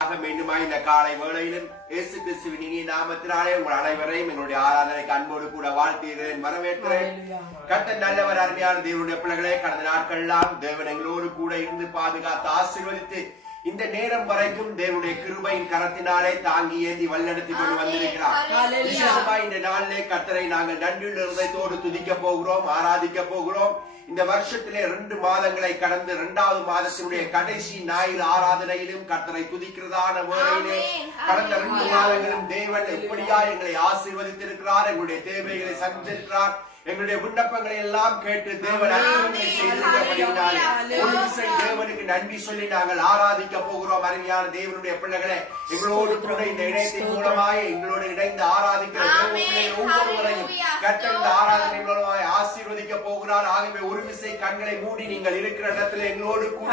மீண்டுமாய் இந்த காலை வேளையிலும் இயேசு கிறிஸ்துவின் இனிய நாமத்தினாலே உங்கள் அனைவரையும் என்னுடைய ஆராதனைக்கு அன்போடு கூட வாழ்த்துகிறேன், வரவேற்கிறேன். கர்த்தர் நல்லவர். அருமையான தேவனுடைய பிள்ளைகளே, கடந்த நாட்கள்லாம் தேவன் எங்களோடு கூட இருந்து பாதுகாத்து ஆசீர்வதித்து இந்த நேரம் வரைக்கும் தேவனுடைய கிருபையின் கரத்தினாலே தாங்கி ஏந்தி வழிநடத்தி கொண்டு வந்திருக்கிறார். விசேஷமாய் இந்த நாளிலே கர்த்தரை நாங்கள் நன்றியுள்ள இருதயத்தோடு துதிக்க போகிறோம், ஆராதிக்க போகிறோம். இந்த வருஷத்திலே 2 மாதங்களை கடந்து 2வது மாதத்தினுடைய கடைசி ஞாயிறு ஆராதனையிலும் கர்த்தரை துதிக்கிறதான வேளையிலே கடந்த 2 மாதங்களும் தேவன் எப்படியா எங்களை ஆசீர்வதித்திருக்கிறார், எங்களுடைய தேவைகளை சந்தித்திருக்கிறார், எங்களுடைய விண்ணப்பங்களை எல்லாம் கேட்டு தேவன் அற்புதங்களை செய்திருக்கிறபடியினாலே ஒரு விசை தேவனுக்கு நன்றி சொல்லி நாங்கள் ஆராதிக்க போகிறோம். அருமையான தேவனுடைய பிள்ளைகளே, எங்களோடு கூட இந்த இணையத்தின் மூலமாக எங்களோடு இணைந்து ஆராதிக்கிற ஒவ்வொருவரையும் கர்த்தர் இந்த ஆராதனை மூலமாக ஆசீர்வதிக்க போகிறார். ஆகவே ஒரு விசை கண்களை மூடி நீங்கள் இருக்கிற இடத்துல எங்களோடு கூட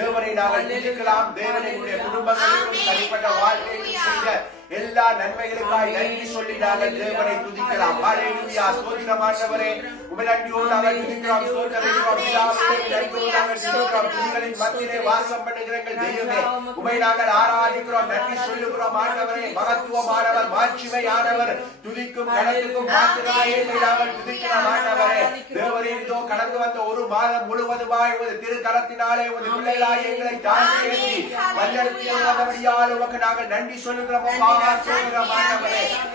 தேவனை நாங்கள் துதிக்கலாம். தேவனை எங்களுடைய குடும்பங்களிலும் தனிப்பட்ட வாழ்க்கையிலும் செய்த எல்லா நன்மைகளுக்காக நன்றி சொல்லி நாங்கள் தேவனை துதிக்கலாம். ஹல்லேலூயா. ஸ்தோத்திரம் ஆண்டவரே, உம்மை நன்றியோடு நாங்கள் துதிக்கிறோம், ஸ்தோத்திரிக்கிறோம். பிதாவே, நன்றியோடு நாங்கள் துதிக்கிறோம். உங்களின் மத்தியிலே வாசம் பண்ணுகிற எங்கள் தெய்வமே, உம்மை நாங்கள் ஆராதிக்கிறோம், நன்றி சொல்லுகிறோம். ஆண்டவரே, மகத்துவமானவர், மாட்சிமையானவர், துதிக்கும் கணத்துக்கும் மாத்திரமே நாங்கள் துதிக்கிறோம். ஆண்டவரே, தேவரே, இதோ கடந்து வந்த ஒரு மாதம் முழுவதுமாய் ஒரு திருக்கரத்தினாலே ஒரு பிள்ளைகளாய் எங்களை தாங்கி ஏந்தி வழிநடத்தி வந்தபடியால் உமக்கு நாங்கள் நன்றி சொல்லுகிறோம்.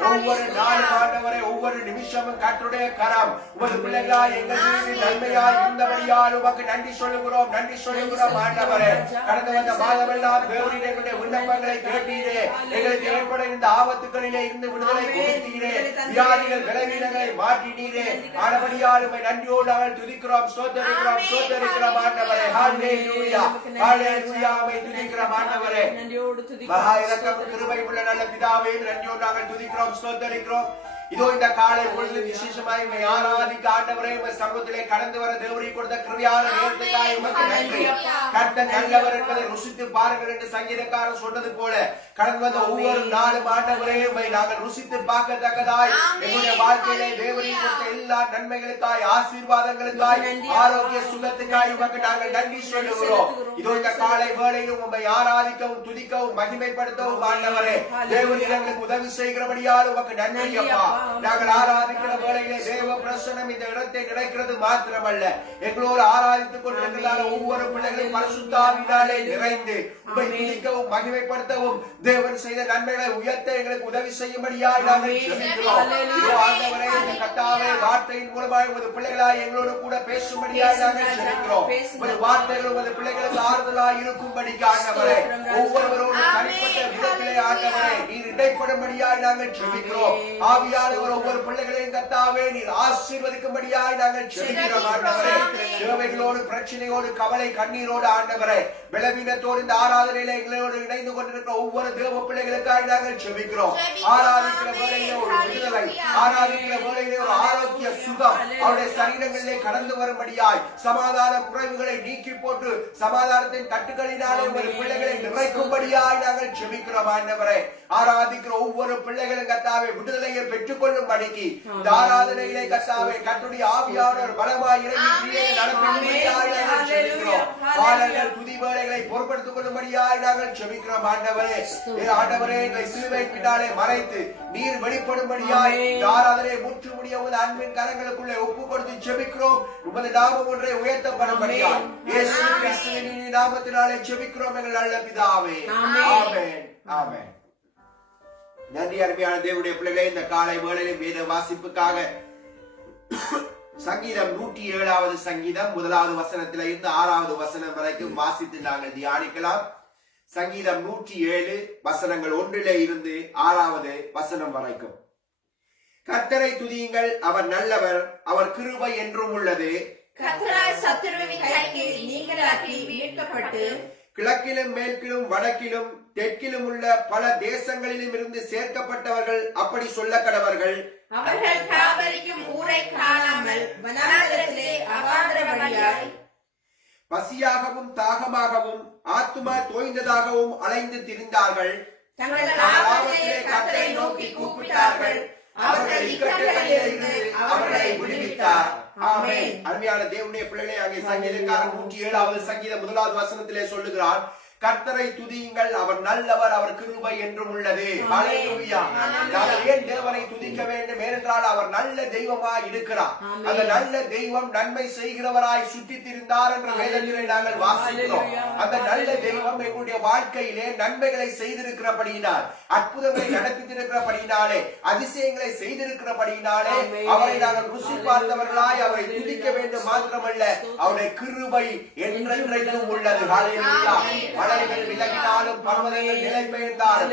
ஒவ்வொரு நாளும் ஆண்டவரே, ஒவ்வொரு நிமிஷமும் கர்த்தருடைய கரம் உமது பிள்ளைகளாய் எங்கள் மீது நன்மையாய் இருந்தபடியால் உமக்கு நன்றி சொல்லுகிறோம், நன்றி சொல்லுகிறோம். ஆண்டவரே, கடந்து வந்த மாதமெல்லாம் தேவரீர் எங்களுடைய விண்ணப்பங்களை கேட்டீரே, எங்களுக்கு ஏற்படுகின்ற ஆபத்துகளிலே இருந்து விடுதலை கொடுத்தீரே, வியாதிகள் விளைவினங்களை மாற்றினீரே. ஆனபடியால் உம்மை நன்றியோடு நாங்கள் துதிக்கிறோம், ஸ்தோத்திரிக்கிறோம், ஸ்தோத்திரிக்கிறோம். ஆண்டவரே, ஹல்லேலூயா, ஹல்லேலூயா. உம்மை துதிக்கிறோம் ஆண்டவரே. மகா இரக்கம் கிருபை உள்ள நல்ல பிதாவே, நன்றியோடு நாங்கள் துதிக்கிறோம், ஸ்தோத்திரிக்கிறோம். இதோ இந்த காலை பொழுது விசேஷமாய் உம்மை ஆராதிக்க ஆண்டவரே, உம்மை சமூகத்திலே கடந்து வர தேவரீர் கொடுத்த கிருபையான நேரத்துக்காக உமக்கு நன்றி. கர்த்தர் நல்லவர் என்பதை ருசித்து பாருங்கள் என்று சங்கீதக்காரர் சொன்னது போல கடந்து வந்த ஒவ்வொரு நாளும் ஆண்டவரே உம்மை நாங்கள் ருசித்து பார்க்கத்தக்கதாய் எங்களுடைய வாழ்க்கையிலே தேவரீர் கொடுத்த எல்லா நன்மைகளுக்காய், ஆசீர்வாதங்களுக்காய், ஆரோக்கிய சுகத்துக்காய் உமக்கு நாங்கள் நன்றி சொல்லுகிறோம். இதோ இந்த காலை வேளையிலும் உம்மை ஆராதிக்கவும் துதிக்கவும் மகிமைப்படுத்தவும் ஆண்டவரே தேவரீர் எங்களுக்கு உதவி செய்கிறபடியால் உமக்கு நன்றி அப்பா. நாங்கள் ஆராதிக்கிற வேளையிலே தேவ பிரசன்னம் இந்த இடத்தை நிறைக்கிறது மாத்திரமல்ல, எங்களோடு ஆராதித்துக் கொண்டிருக்கிறார் ஒவ்வொரு பிள்ளைகளும் பரிசுத்த ஆவியினாலே நிறைந்து உம்மை துதிக்கவும் மகிமைப்படுத்தவும் தேவன் செய்த நன்மைகளை உயர்த்த எங்களுக்கு உதவி செய்யும்படியாய் நாங்கள் ஜெபிக்கிறோம். இதோ ஆண்டவரே, இந்த கர்த்தாவே வார்த்தையின் மூலமாக உமது பிள்ளைகளாய் எங்களோடு கூட பேசும்படியாய் நாங்கள் ஜெபிக்கிறோம். உமது வார்த்தைகள் உமது பிள்ளைகளுக்கு ஆறுதலாய் இருக்கும்படிக்கு ஆண்டவரே ஒவ்வொருவரோடு தனிப்பட்ட விதத்திலே ஆண்டவரே நீர் இடைப்படும்படியாய் நாங்கள் ஜெபிக்கிறோம். ஆவியானவர் ஒவ்வொரு பிள்ளைகளையும் கர்த்தாவே நீர் ஆசீர்வதிக்கும்படியாய் நாங்கள் ஜெபிக்கிறோம். ஆண்டவரே, தேவைகளோடு, பிரச்சனையோடு, கவலை கண்ணீரோடு ஆண்டவரே பலவீனத்தோடு இந்த ஆராதனையில எங்களோடு இணைந்து கொண்டிருக்கிற ஒவ்வொரு தேவ பிள்ளைகளுக்காக நாங்கள் ஜெபிக்கிறோம். ஆராதிக்கிற வேளையிலே ஒரு விடுதலை, ஆராதிக்கிற வேளையிலே ஒரு ஆரோக்கிய சுகம் அவருடைய சரீரங்களிலே கடந்து வரும்படியாய் சமாதான குறைவுகளை நீக்கி போட்டு சமாதானத்தின் தட்டுகளினாலே ஒரு பிள்ளைகளை நிறைக்கும்படியாய் நாங்கள் ஜெபிக்கிறோம். ஆண்டவரே, ஆராதிக்கிற ஒவ்வொரு பிள்ளைகளும் கர்த்தாவே விடுதலையை பெற்றுக் கொள்ளும் படிக்கு இந்த ஆராதனையிலே கர்த்தாவே கர்த்தருடைய ஆவியானவர் பலமாய் இறங்கி நடத்தும்படியாய் நாங்கள் ஜெபிக்கிறோம். பாடல்கள், துதி வேளைகளை பொறுப்படுத்திக் கொள்ளும்படியாய் நாங்கள் ஜெபிக்கிறோம். ஆண்டவரே, ஆண்டவரே, எங்களை சிலுவையின் பின்னாலே மறைத்து நீர் வெளிப்படும்படியாய் இந்த ஆராதனை முற்று முடிய உமது அன்பின் கரங்களுக்குள்ளே ஒப்பு கொடுத்து ஜெபிக்கிறோம். உமது நாமம் ஒன்றை உயர்த்தப்படும்படியாய் இயேசு கிறிஸ்துவின் நாமத்தினாலே ஜெபிக்கிறோம் எங்கள் நல்ல பிதாவே. ஆமென், ஆமென். நன்றி. அருமையான தேவனுடைய பிள்ளைகளே, இந்த காலை வேளையிலும் வேத வாசிப்புக்காக சங்கீதம் 107வது சங்கீதம் 1வது வசனத்தில இருந்து 6வது வசனம் வரைக்கும் வாசித்து நாங்கள் தியானிக்கலாம். சங்கீதம் 107 வசனங்கள் 1லே இருந்து 6வது வசனம் வரைக்கும். கர்த்தரை துதியுங்கள், அவர் நல்லவர், அவர் கிருபை என்றும் உள்ளது. கர்த்தரால் சத்துருவின் கைக்கு நீங்களாக்கி மீட்கப்பட்டு கிழக்கிலும் மேற்கிலும் வடக்கிலும் தெற்கிலும் உள்ள பல தேசங்களிலும் இருந்து சேர்க்கப்பட்டவர்கள் அப்படி சொல்ல கடவர்கள். அவர்கள் தாவரிக்கும் ஊரை காணாமல் வனாந்தரத்திலே அவாந்தரவழியாய் பசியாகவும் தாகமாகவும் ஆத்துமா தோய்ந்ததாகவும் அலைந்து திரிந்தார்கள். தங்கள் ஆபத்திலே கர்த்தரை நோக்கி கூப்பிட்டார்கள். அவர்கள் இக்கட்டுகளில் இருந்து அவர்களை விடுவித்தார். ஆமென். அருமையான தேவனுடைய பிள்ளைகளே, அங்கே சங்கீதக்காரன் 107வது சங்கீதம் 1வது வசனத்திலே சொல்லுகிறார், கர்த்தரை துதியுங்கள், அவர் நல்லவர், அவர் கிருபை என்றும் உள்ளது. ஹalleluya. நாங்கள் ஏன் தேவனை துதிக்க வேண்டும்? ஏனென்றால் அவர் நல்ல தெய்வமாய் இருக்கிறார். அந்த நல்ல தெய்வம் நன்மை செய்கிறவராய் சுற்றித் திரிந்தார் என்ற வேதத்திலே நாங்கள் வாசிக்கிறோம். அந்த நல்ல தெய்வம் எங்களுடைய வாழ்க்கையிலே நன்மைகளை செய்திருக்கிறபடியினால், அற்புதங்களை நடத்தியிருக்கிறபடியினாலே, அதிசயங்களை செய்திருக்கிறபடியினாலே அவரை நாங்கள் ருசி பார்த்தவர்களாய் அவரை துதிக்க வேண்டும். மாத்திரமல்ல, அவருடைய கிருபை என்றென்றைக்கும் உள்ளது. ஹalleluya. மலைகள் விலகினாலும் பர்வதங்கள் நிலை பெயர்ந்தாலும்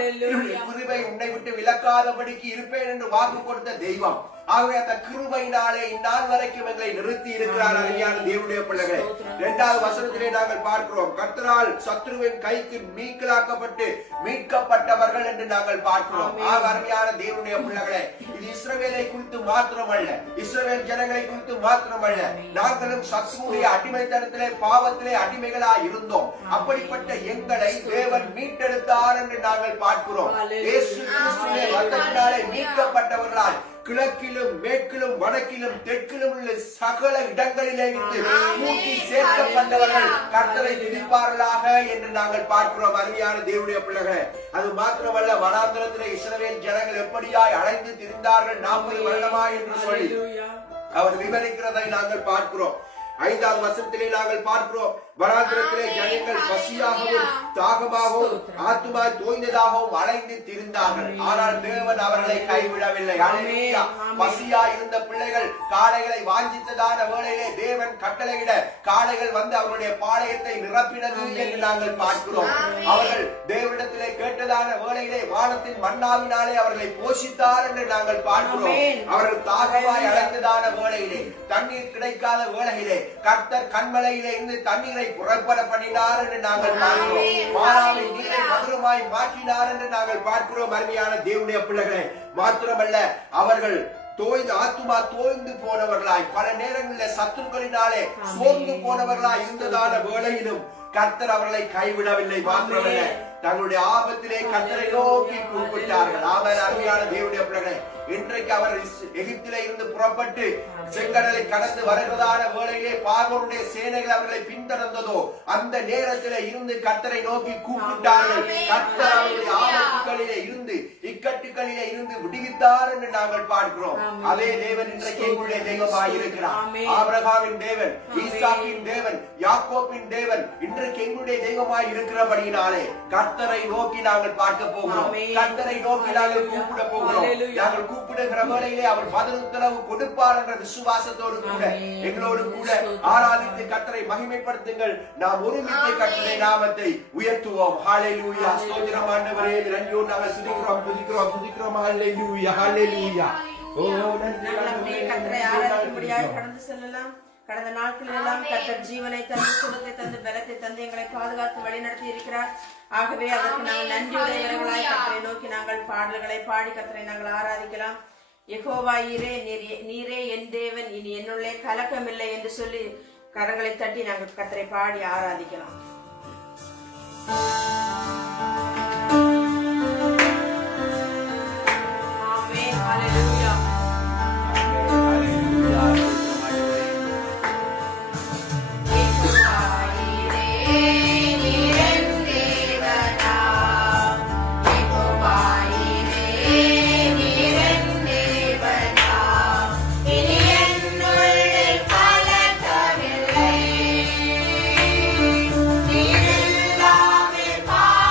கிருபை உன்னை விட்டு விலக்காதபடிக்கு இருப்பேன் என்று வாக்கு கொடுத்த தெய்வம். ஆகவே அந்த கிருபையினாலே இந்நாள் வரைக்கும் எங்களை நிறுத்தி இருக்கிறார். அருமையான தேவனுடைய பிள்ளைகளை, 2வது வசனத்திலே நாங்கள் பார்க்கிறோம், கர்த்தரால் சத்ருவின் கைக்கு மீட்கலாக்கப்பட்டு மீட்கப்பட்டவர்கள் என்று நாங்கள் பார்க்கிறோம். அருமையான தேவனுடைய பிள்ளைகளை, இது இஸ்ரவேலை குறித்து மாத்திரமல்ல, இஸ்ரவேல் ஜனங்களை குறித்து மாத்திரமல்ல, நாங்களும் சத்ருவுடைய அடிமைத்தனத்திலே பாவத்திலே அடிமைகளாய் இருந்தோம். அப்படிப்பட்ட எங்களை தேவன் மீட்டெடுத்தார் என்று நாங்கள் பார்க்கிறோம். இயேசு கிறிஸ்துவின் இரத்தத்தினாலே மீட்கப்பட்டவர்களாய் கிழக்கிலும் மேற்கிலும் வடக்கிலும் தெற்கிலும் உள்ள சகல இடங்களிலே இருந்து கூட்டி சேர்க்கப்பட்டவர்கள் கர்த்தரை துதிப்பார்களாக என்று நாங்கள் பார்க்கிறோம். அருமையான தேவனுடைய பிள்ளைகளே, அது மாத்திரமல்ல, வனாந்திரத்திலே இஸ்ரவேல் ஜனங்கள் எப்படியாய் அலைந்து திரிந்தார்கள் 40 வருடமாய் என்று சொல்லி அவர் விவரிக்கிறதை நாங்கள் பார்க்கிறோம். 5வது வசனத்திலே நாங்கள் பார்க்கிறோம், வனாந்திரத்திலே ஜனங்கள் பசியாகவும் தாகமாகவும் ஆத்துமா தோய்ந்ததாகவும் அலைந்து திரிந்தார்கள். ஆனால் தேவன் அவர்களை கைவிடவில்லை. ஹalleluya. பசியா இருந்த பிள்ளைகள் காளைகளை வாஞ்சித்ததான வேளையிலே தேவன் கட்டளையிட காளைகள் வந்து அவருடைய பாளையத்தை நிரப்பினது என்று நாங்கள் பார்க்கிறோம். அவர்கள் தேவனிடத்திலே கேட்டதான வேளையிலே வானத்தின் மன்னாவினாலே அவர்களை போஷித்தார் என்று நாங்கள் பார்க்கிறோம். அவர்கள் தாகமாய் அலைந்ததான வேளையிலே, தண்ணீர் கிடைக்காத வேளையிலே கர்த்தர் கண்மலையிலே இருந்து தண்ணீரை புறப்பட பண்ணினார் என்று நாங்கள் பார்க்கிறோம். மாறாவின் நீரை மதுரமாய் மாற்றினார் என்று நாங்கள் பார்க்கிறோம். அருமையான தேவனுடைய பிள்ளைகளே, மாத்திரமல்ல, அவர்கள் ஆத்துமா தோய்ந்து போனவர்களாய், பல நேரங்களில் சத்துருக்களினாலே சோர்ந்து போனவர்களாய் இருந்ததான வேளையிலும் கர்த்தர் அவர்களை கைவிடவில்லை. மாத்திரமல்ல, தங்களுடைய ஆபத்திலே கர்த்தரை நோக்கி கூப்பிட்டார்கள். ஆமென். அருமையான தேவனுடைய பிள்ளைகளே, இன்றைக்கு அவர் எகிப்திலே இருந்து புறப்பட்டு செங்கடலை கடந்து வருகிறதான வேளையிலே பார்வோனுடைய சேனைகள் அவர்களை பின்தொடர்ந்ததோ, அந்த நேரத்திலே இருந்து கர்த்தரை நோக்கி கூப்பிட்டார்கள். கர்த்தர் அவருடைய ஆபத்துகளிலே இருந்து, இக்கட்டுகளிலே இருந்து விடுவித்தார் என்று நாங்கள் பார்க்கிறோம். அதே தேவன் இன்றைக்கு எங்களுடைய தெய்வமாய் இருக்கிறார். ஆபிரகாமின் தேவன், ஈசாக்கின் தேவன், யாக்கோபின் தேவன் இன்றைக்கு எங்களுடைய தெய்வமாய் இருக்கிறபடியினாலே கர்த்தரை நோக்கி நாங்கள் பார்க்க போகிறோம். கர்த்தரை நோக்கி நாங்கள் கூப்பிட போகிறோம். நாங்கள் கூப்பிடுகிற வேளையிலே அவர் பதிலுத்தரவு கொடுப்பார் என்ற விசுவாசத்தோடு கூட எங்களோடு கூட ஆராதித்து கர்த்தரை மகிமைப்படுத்துங்கள். நாம் ஒருமித்து கர்த்தருடைய நாமத்தை உயர்த்துவோம். ஹalleluya. ஸ்தோத்திரம் ஆண்டவரே, நன்றியோடு நாங்கள் துதிக்கிறோம் துதிக்கிறோம் துதிக்கிறோம். ஹalleluya ஹalleluya. ஓ நன்றி ஆண்டவரே, கர்த்தரை ஆராதிக்கும்படியாக கடந்து செல்லலாம். கடந்த நாட்களில் எல்லாம் கர்த்தர் ஜீவனை தந்து, சுகத்தை தந்து, பலத்தை தந்து எங்களை பாதுகாத்து வழிநடத்தி இருக்கிறார். ஆகவே அதற்கு நாங்கள் நன்றியுடையவர்களாய் கர்த்தரை நோக்கி நாங்கள் பாடல்களை பாடி கர்த்தரை நாங்கள் ஆராதிக்கலாம். யெகோவா நீரே என் தேவன், இனி என்னுள்ளே கலக்கமில்லை என்று சொல்லி கரங்களை தட்டி நாங்கள் கர்த்தரை பாடி ஆராதிக்கலாம். ஆமென். ஹalleluya. Bye.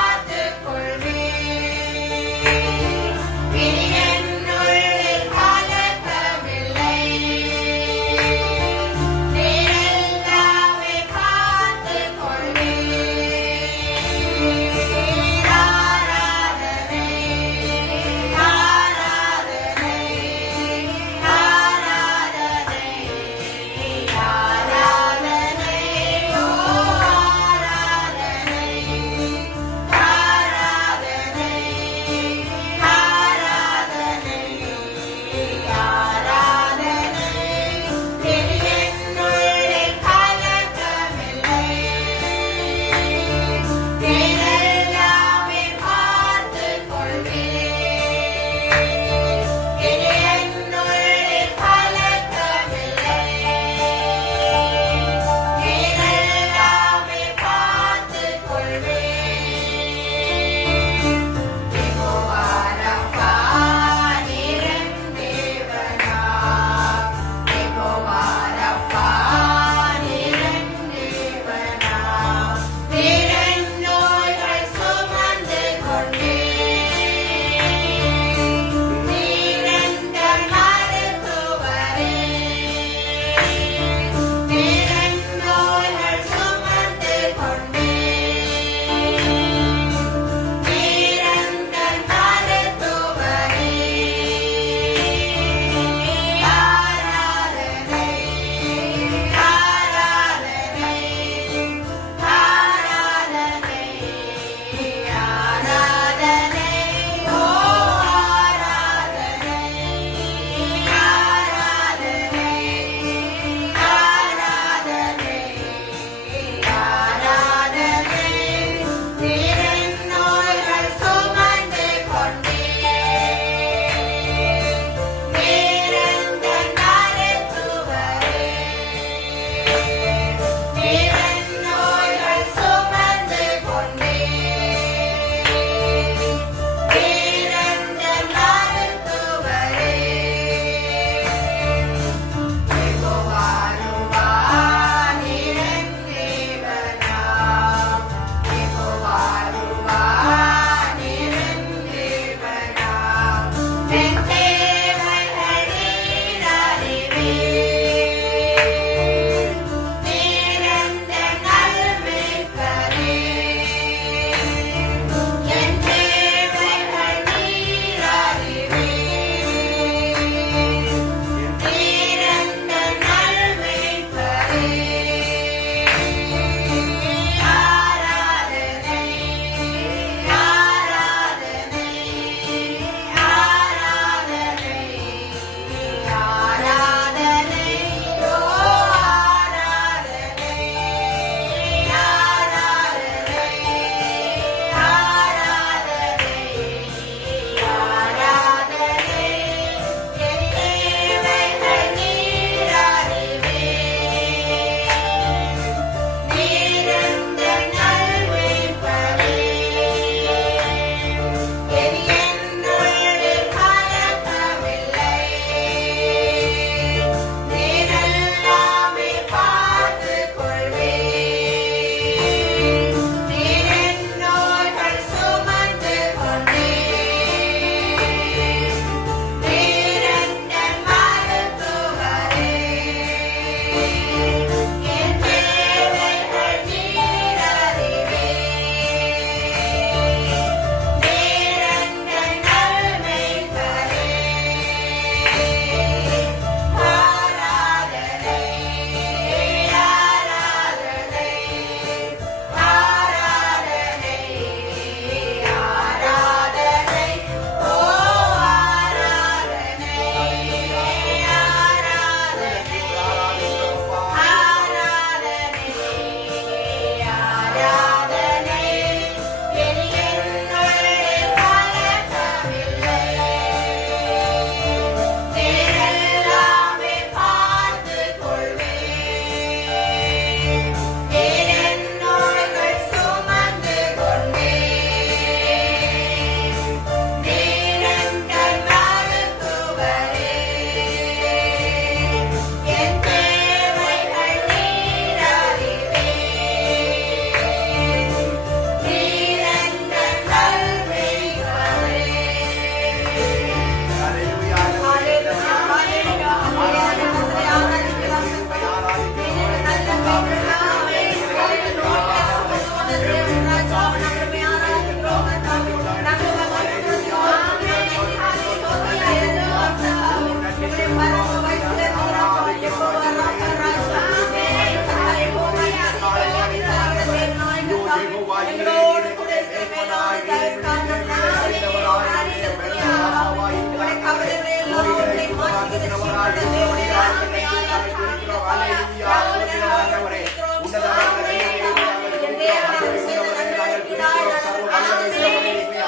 நடத்துகிறவராய் இருக்கிறபடியால் உம்மை நாங்கள் துதிக்கிறோம். ஹல்லேலூயா. ஸ்தோத்திரம் ஆண்டவரே. உன்னதமான தெய்வமே, நாங்கள் துதிக்கிறோம். ஹல்லேலூயா. நாங்கள் துதிக்கிறோம். சர்வ வல்லமை உள்ளவரே, உம்மை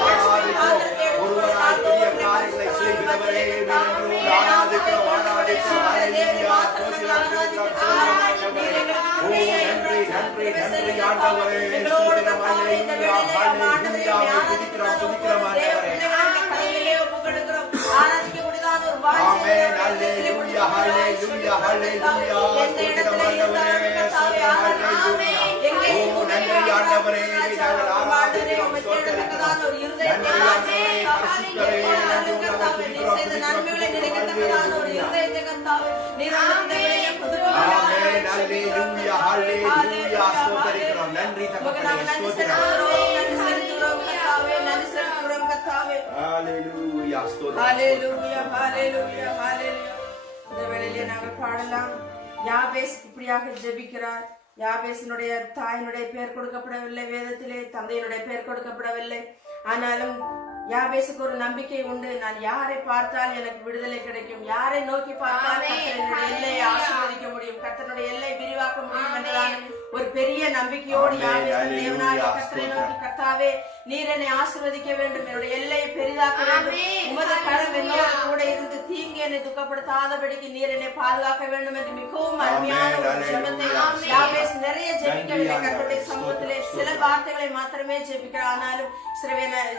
ஆராதிக்கிறோம். ஒருவராய் பெரிய காரியங்களை செய்கிறவரே, உம்மை நன்றி ஆராதிக்கிறோம். ஆராதிக்கிறோம். ஹல்லேலூயா. ஸ்தோத்திரம், ஸ்தோத்திரம், ஸ்தோத்திரம் ஆண்டவரே. ஓ நன்றி, நன்றி, நன்றி ஆண்டவரே. ஸ்தோத்திரம். ஹல்லேலூயா. ஹல்லேலூயா. உம்மை துதிக்கிறோம், துதிக்கிறோம் ஆண்டவரே. ஆமென். ஹல்லேலூயா. ஹல்லேலூயா. ஹல்லேலூயா. ஸ்தோத்திரம் ஆண்டவரே. ஸ்தோத்திரம். ஹல்லேலூயா. ஓ நன்றி ஆண்டவரே. நாங்கள் ஆராதிக்கிறோம், ஸ்தோத்திரிக்கிறோம். நன்றி ஆண்டவரே. பரிசுத்தரே, நன்றி உங்களை துதிக்கிறோம், ஆமென். ஹல்லேலூயா. ஹல்லேலூயா. ஸ்தோத்திரிக்கிறோம். நன்றி தகப்பனே. ஸ்தோத்திரம். ஹல்லேலூயா. ஸ்தோத்திரம். ஹல்லேலூயா. ஹல்லேலூயா. ஹல்லேலூயா. இந்த வேளையிலே நாங்கள் பாடலாம். யாபேஸ் இப்படியாக ஜெபிக்கிறார். யாபேசினுடைய தாயினுடைய பெயர் கொடுக்கப்படவில்லை, வேதத்திலே தந்தையினுடைய பெயர் கொடுக்கப்படவில்லை. ஆனாலும் யாபேசுக்கு ஒரு நம்பிக்கை உண்டு. நான் யாரை பார்த்தால் எனக்கு விடுதலை கிடைக்கும், யாரை நோக்கி பார்த்தால் கர்த்தருடைய எல்லையை ஆசீர்வதிக்க முடியும், கர்த்தருடைய எல்லை விரிவாக்க முடியும் என்றால் ஒரு பெரிய நம்பிக்கையோடு யாபேஸ் தேவனாகிய கர்த்தரை நோக்கி, கர்த்தாவே நீர் என்னை ஆசீர்வதிக்க வேண்டும், என்னுடைய எல்லையை பெரிதாக்க வேண்டும், உமது கரம் என்னோடு கூட இருந்து தீங்கு என்னை துக்கப்படுத்தாதபடிக்கு நீர் என்னை பாதுகாக்க வேண்டும் என்று மிகவும் அருமையான ஒரு ஜெபத்தை யாபேஸ் நிறைய ஜெபிக்கவில்லை. கர்த்தருடைய சமூகத்திலே சில வார்த்தைகளை மாத்திரமே ஜெபிக்கிறார். ஆனாலும்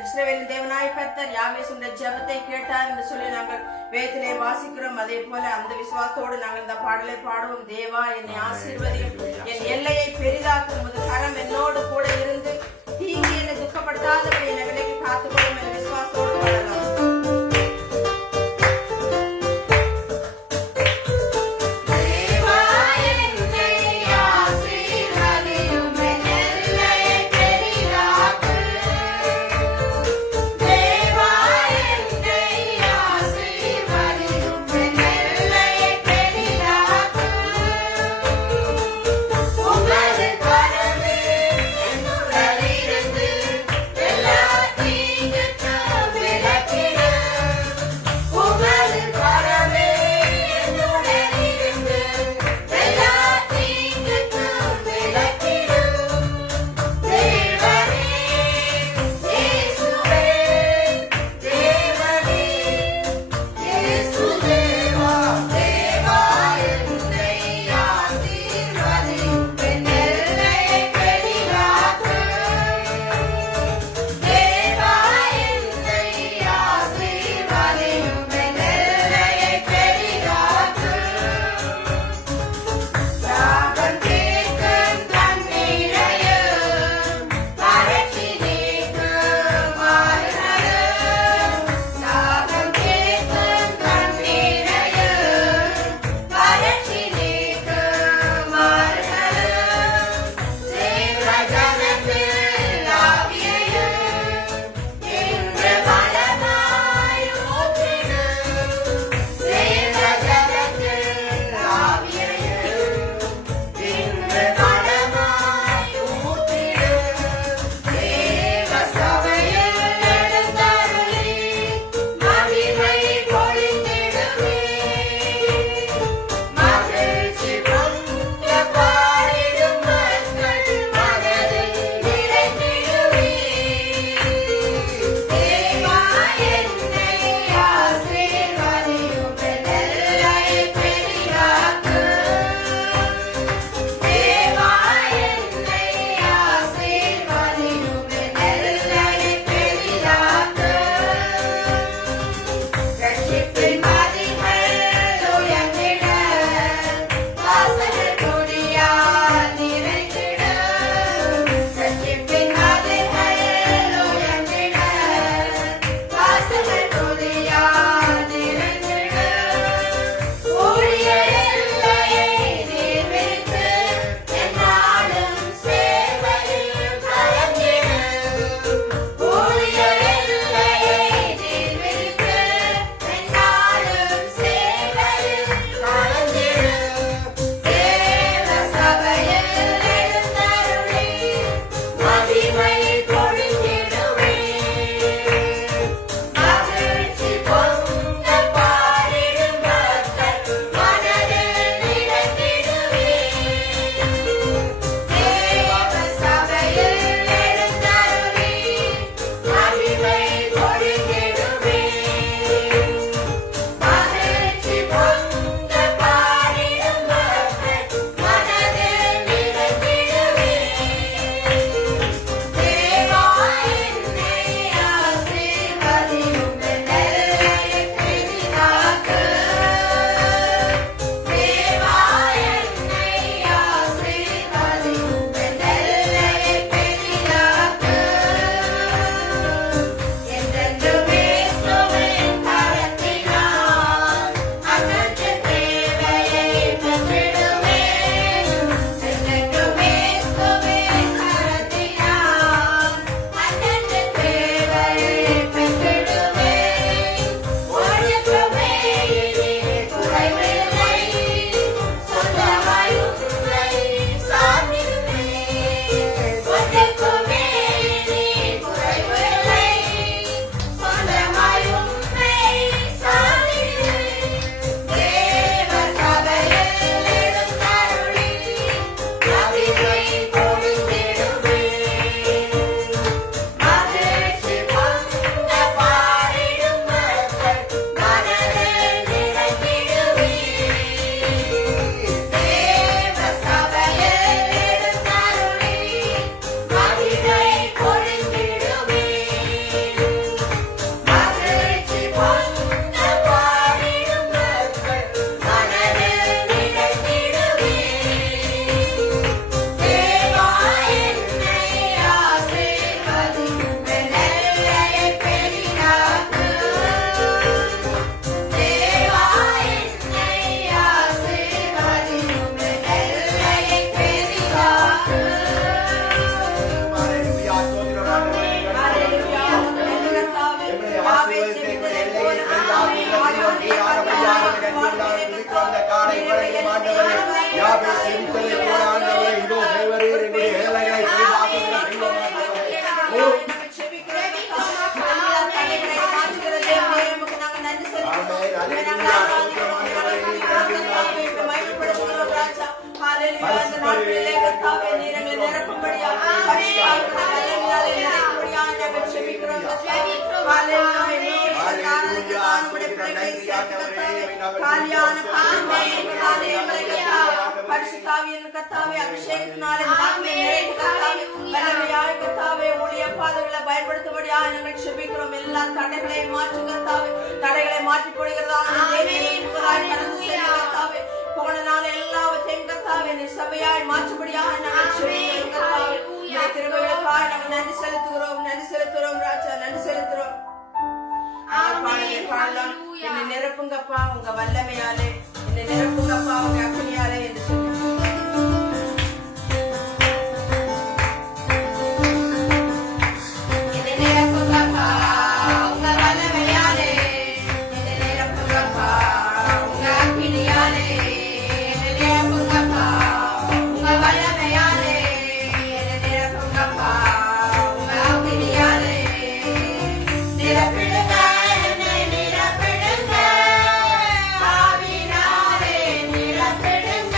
இஸ்ரவேலின் தேவனாய் கர்த்தர் யாபேசுடைய ஜெபத்தை கேட்டார் என்று சொல்லி நாங்கள் வேதத்திலே வாசிக்கிறோம். அதே போல அந்த விசுவாசத்தோடு நாங்கள் இந்த பாடலை பாடுவோம். தேவா என்னை ஆசீர்வதியும், என் எல்லையை பெரிதாக்கும், உமது கரம் என்னோடு கூட இருந்து தீங்கு என்னை துக்கப்படுத்தாதபடி என்னை விலைக்கு காத்துக்கொள்ளும் என்ற விசுவாசத்தோடு பாடலாம். உமது கரமே என்னுடன் இருந்து எல்லா யாபேஸ் ஜெபித்ததை போல ஆண்டவரே இதோ தேவரீர் எங்களுடைய ஏழைகளை பெரிதாக்குகிற தெய்வமானவரே. ஓ பயன்படுத்தபடியா நாங்கள் செபிக்கிறோம். எல்லா தடைகளையும் மாற்று கர்த்தாவே, தடைகளை மாற்றி போடுகிறதா போன நாள் எல்லாவற்றையும் கர்த்தாவே நீ சபையாய் மாற்றுபடியாக நாங்கள் செபிக்கிறோம் கர்த்தாவே. திருவிழாக்காக நாங்கள் நன்றி செலுத்துகிறோம், நன்றி செலுத்துகிறோம் ராஜா, நன்றி செலுத்துகிறோம். பாடலாம் என்னை நிரப்புங்கப்பா உங்க வல்லமையாலே, என்னை நிரப்புங்கப்பா உங்க அக்னியாலே என்று சொல்லி நிரப்பிடுங்க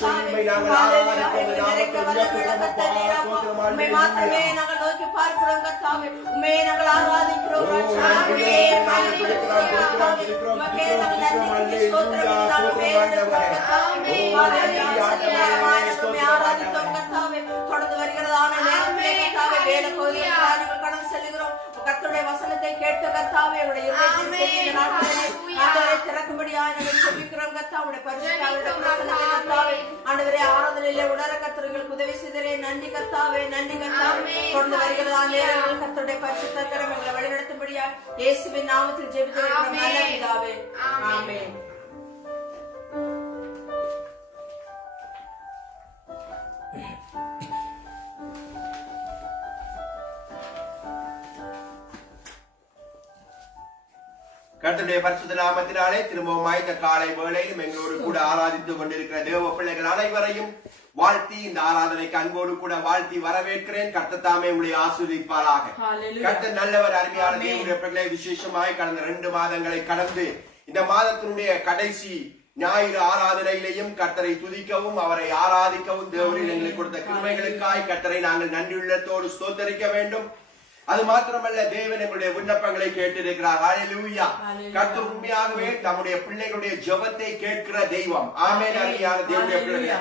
சொல்லி உம்மை நாங்கள் ஆராதிப்போம். நாமத்தை உயர்த்துவோம் அப்பா. ஸ்தோத்திரம் உம்மை மாத்திரமே நாங்கள் நோக்கி பார்க்கிறோம் கர்த்தாவே. உம்மை நாங்கள் ஆராதிக்கிறோம் ராஜா. உம்மே உமக்கே நாங்கள் நன்றி ஸ்தோத்திரம் நாங்கள் வேண்டுகிறோம் கர்த்தாவே. உம்மை ஆராதிக்கிறோம் கர்த்தாவே. தொடர்ந்து வருகிறதான நேரத்திலே கர்த்தாவே வேலை கோயிலுக்கு நாங்கள் கடந்து செல்கிறோம். கர்த்தருடைய வசனத்தை கேட்டு கர்த்தாவே உடைய இருதயத்தை செவிய நாட்களிலே ஆண்டவரை திறக்கும்படியாக நாங்கள் ஜெபிக்கிறோம் கர்த்தாவே. பரிசுத்தருடைய பிரசன்னத்தை கர்த்தாவே ஆண்டவரே ஆராதனையிலே உணர கர்த்தருக்கு உதவி செய்தரே. நன்றி கர்த்தாவே, நன்றி கர்த்தாவே. தொடர்ந்து வருகிறதான நேரங்கள் கர்த்தருடைய பரிசுத்த கரம் எங்களை வழிநடத்தும்படியாக இயேசுவின் நாமத்தில் ஜெபிக்கிறோம் நல்ல பிதாவே. ஆமென். கர்த்தருடைய பரிசுத்த நாமத்தினாலே திரும்பவும் இந்த காலை வேளையிலும் எங்களோடு கூட ஆராதித்துக் கொண்டிருக்கிற தேவ பிள்ளைகள் அனைவரையும் வாழ்த்தி இந்த ஆராதனைக்கு அன்போடு கூட வாழ்த்தி வரவேற்கிறேன். கர்த்தர் தாமே உங்களை ஆசீர்வதிப்பாராக. கர்த்தர் நல்லவர், அருமையான தேவனுடைய பிள்ளைகளை விசேஷமாய் கடந்த 2 மாதங்களை கடந்து இந்த மாதத்தினுடைய கடைசி ஞாயிறு ஆராதனையிலையும் கர்த்தரை துதிக்கவும் அவரை ஆராதிக்கவும் தேவனில் எங்களுக்கு கொடுத்த கிருபைகளுக்காய் கர்த்தரை நாங்கள் நன்றியுள்ளத்தோடு ஸ்தோத்தரிக்க வேண்டும். அது மாத்திரமல்ல, தேவன் எங்களுடைய விண்ணப்பங்களை கேட்டிருக்கிறார். ஹல்லேலூயா. கர்த்தர் உண்மையாகவே நம்முடைய பிள்ளைகளுடைய ஜெபத்தை கேட்கிற தெய்வம். ஆமென். அருமையான தேவனுடைய பிள்ளைகளே,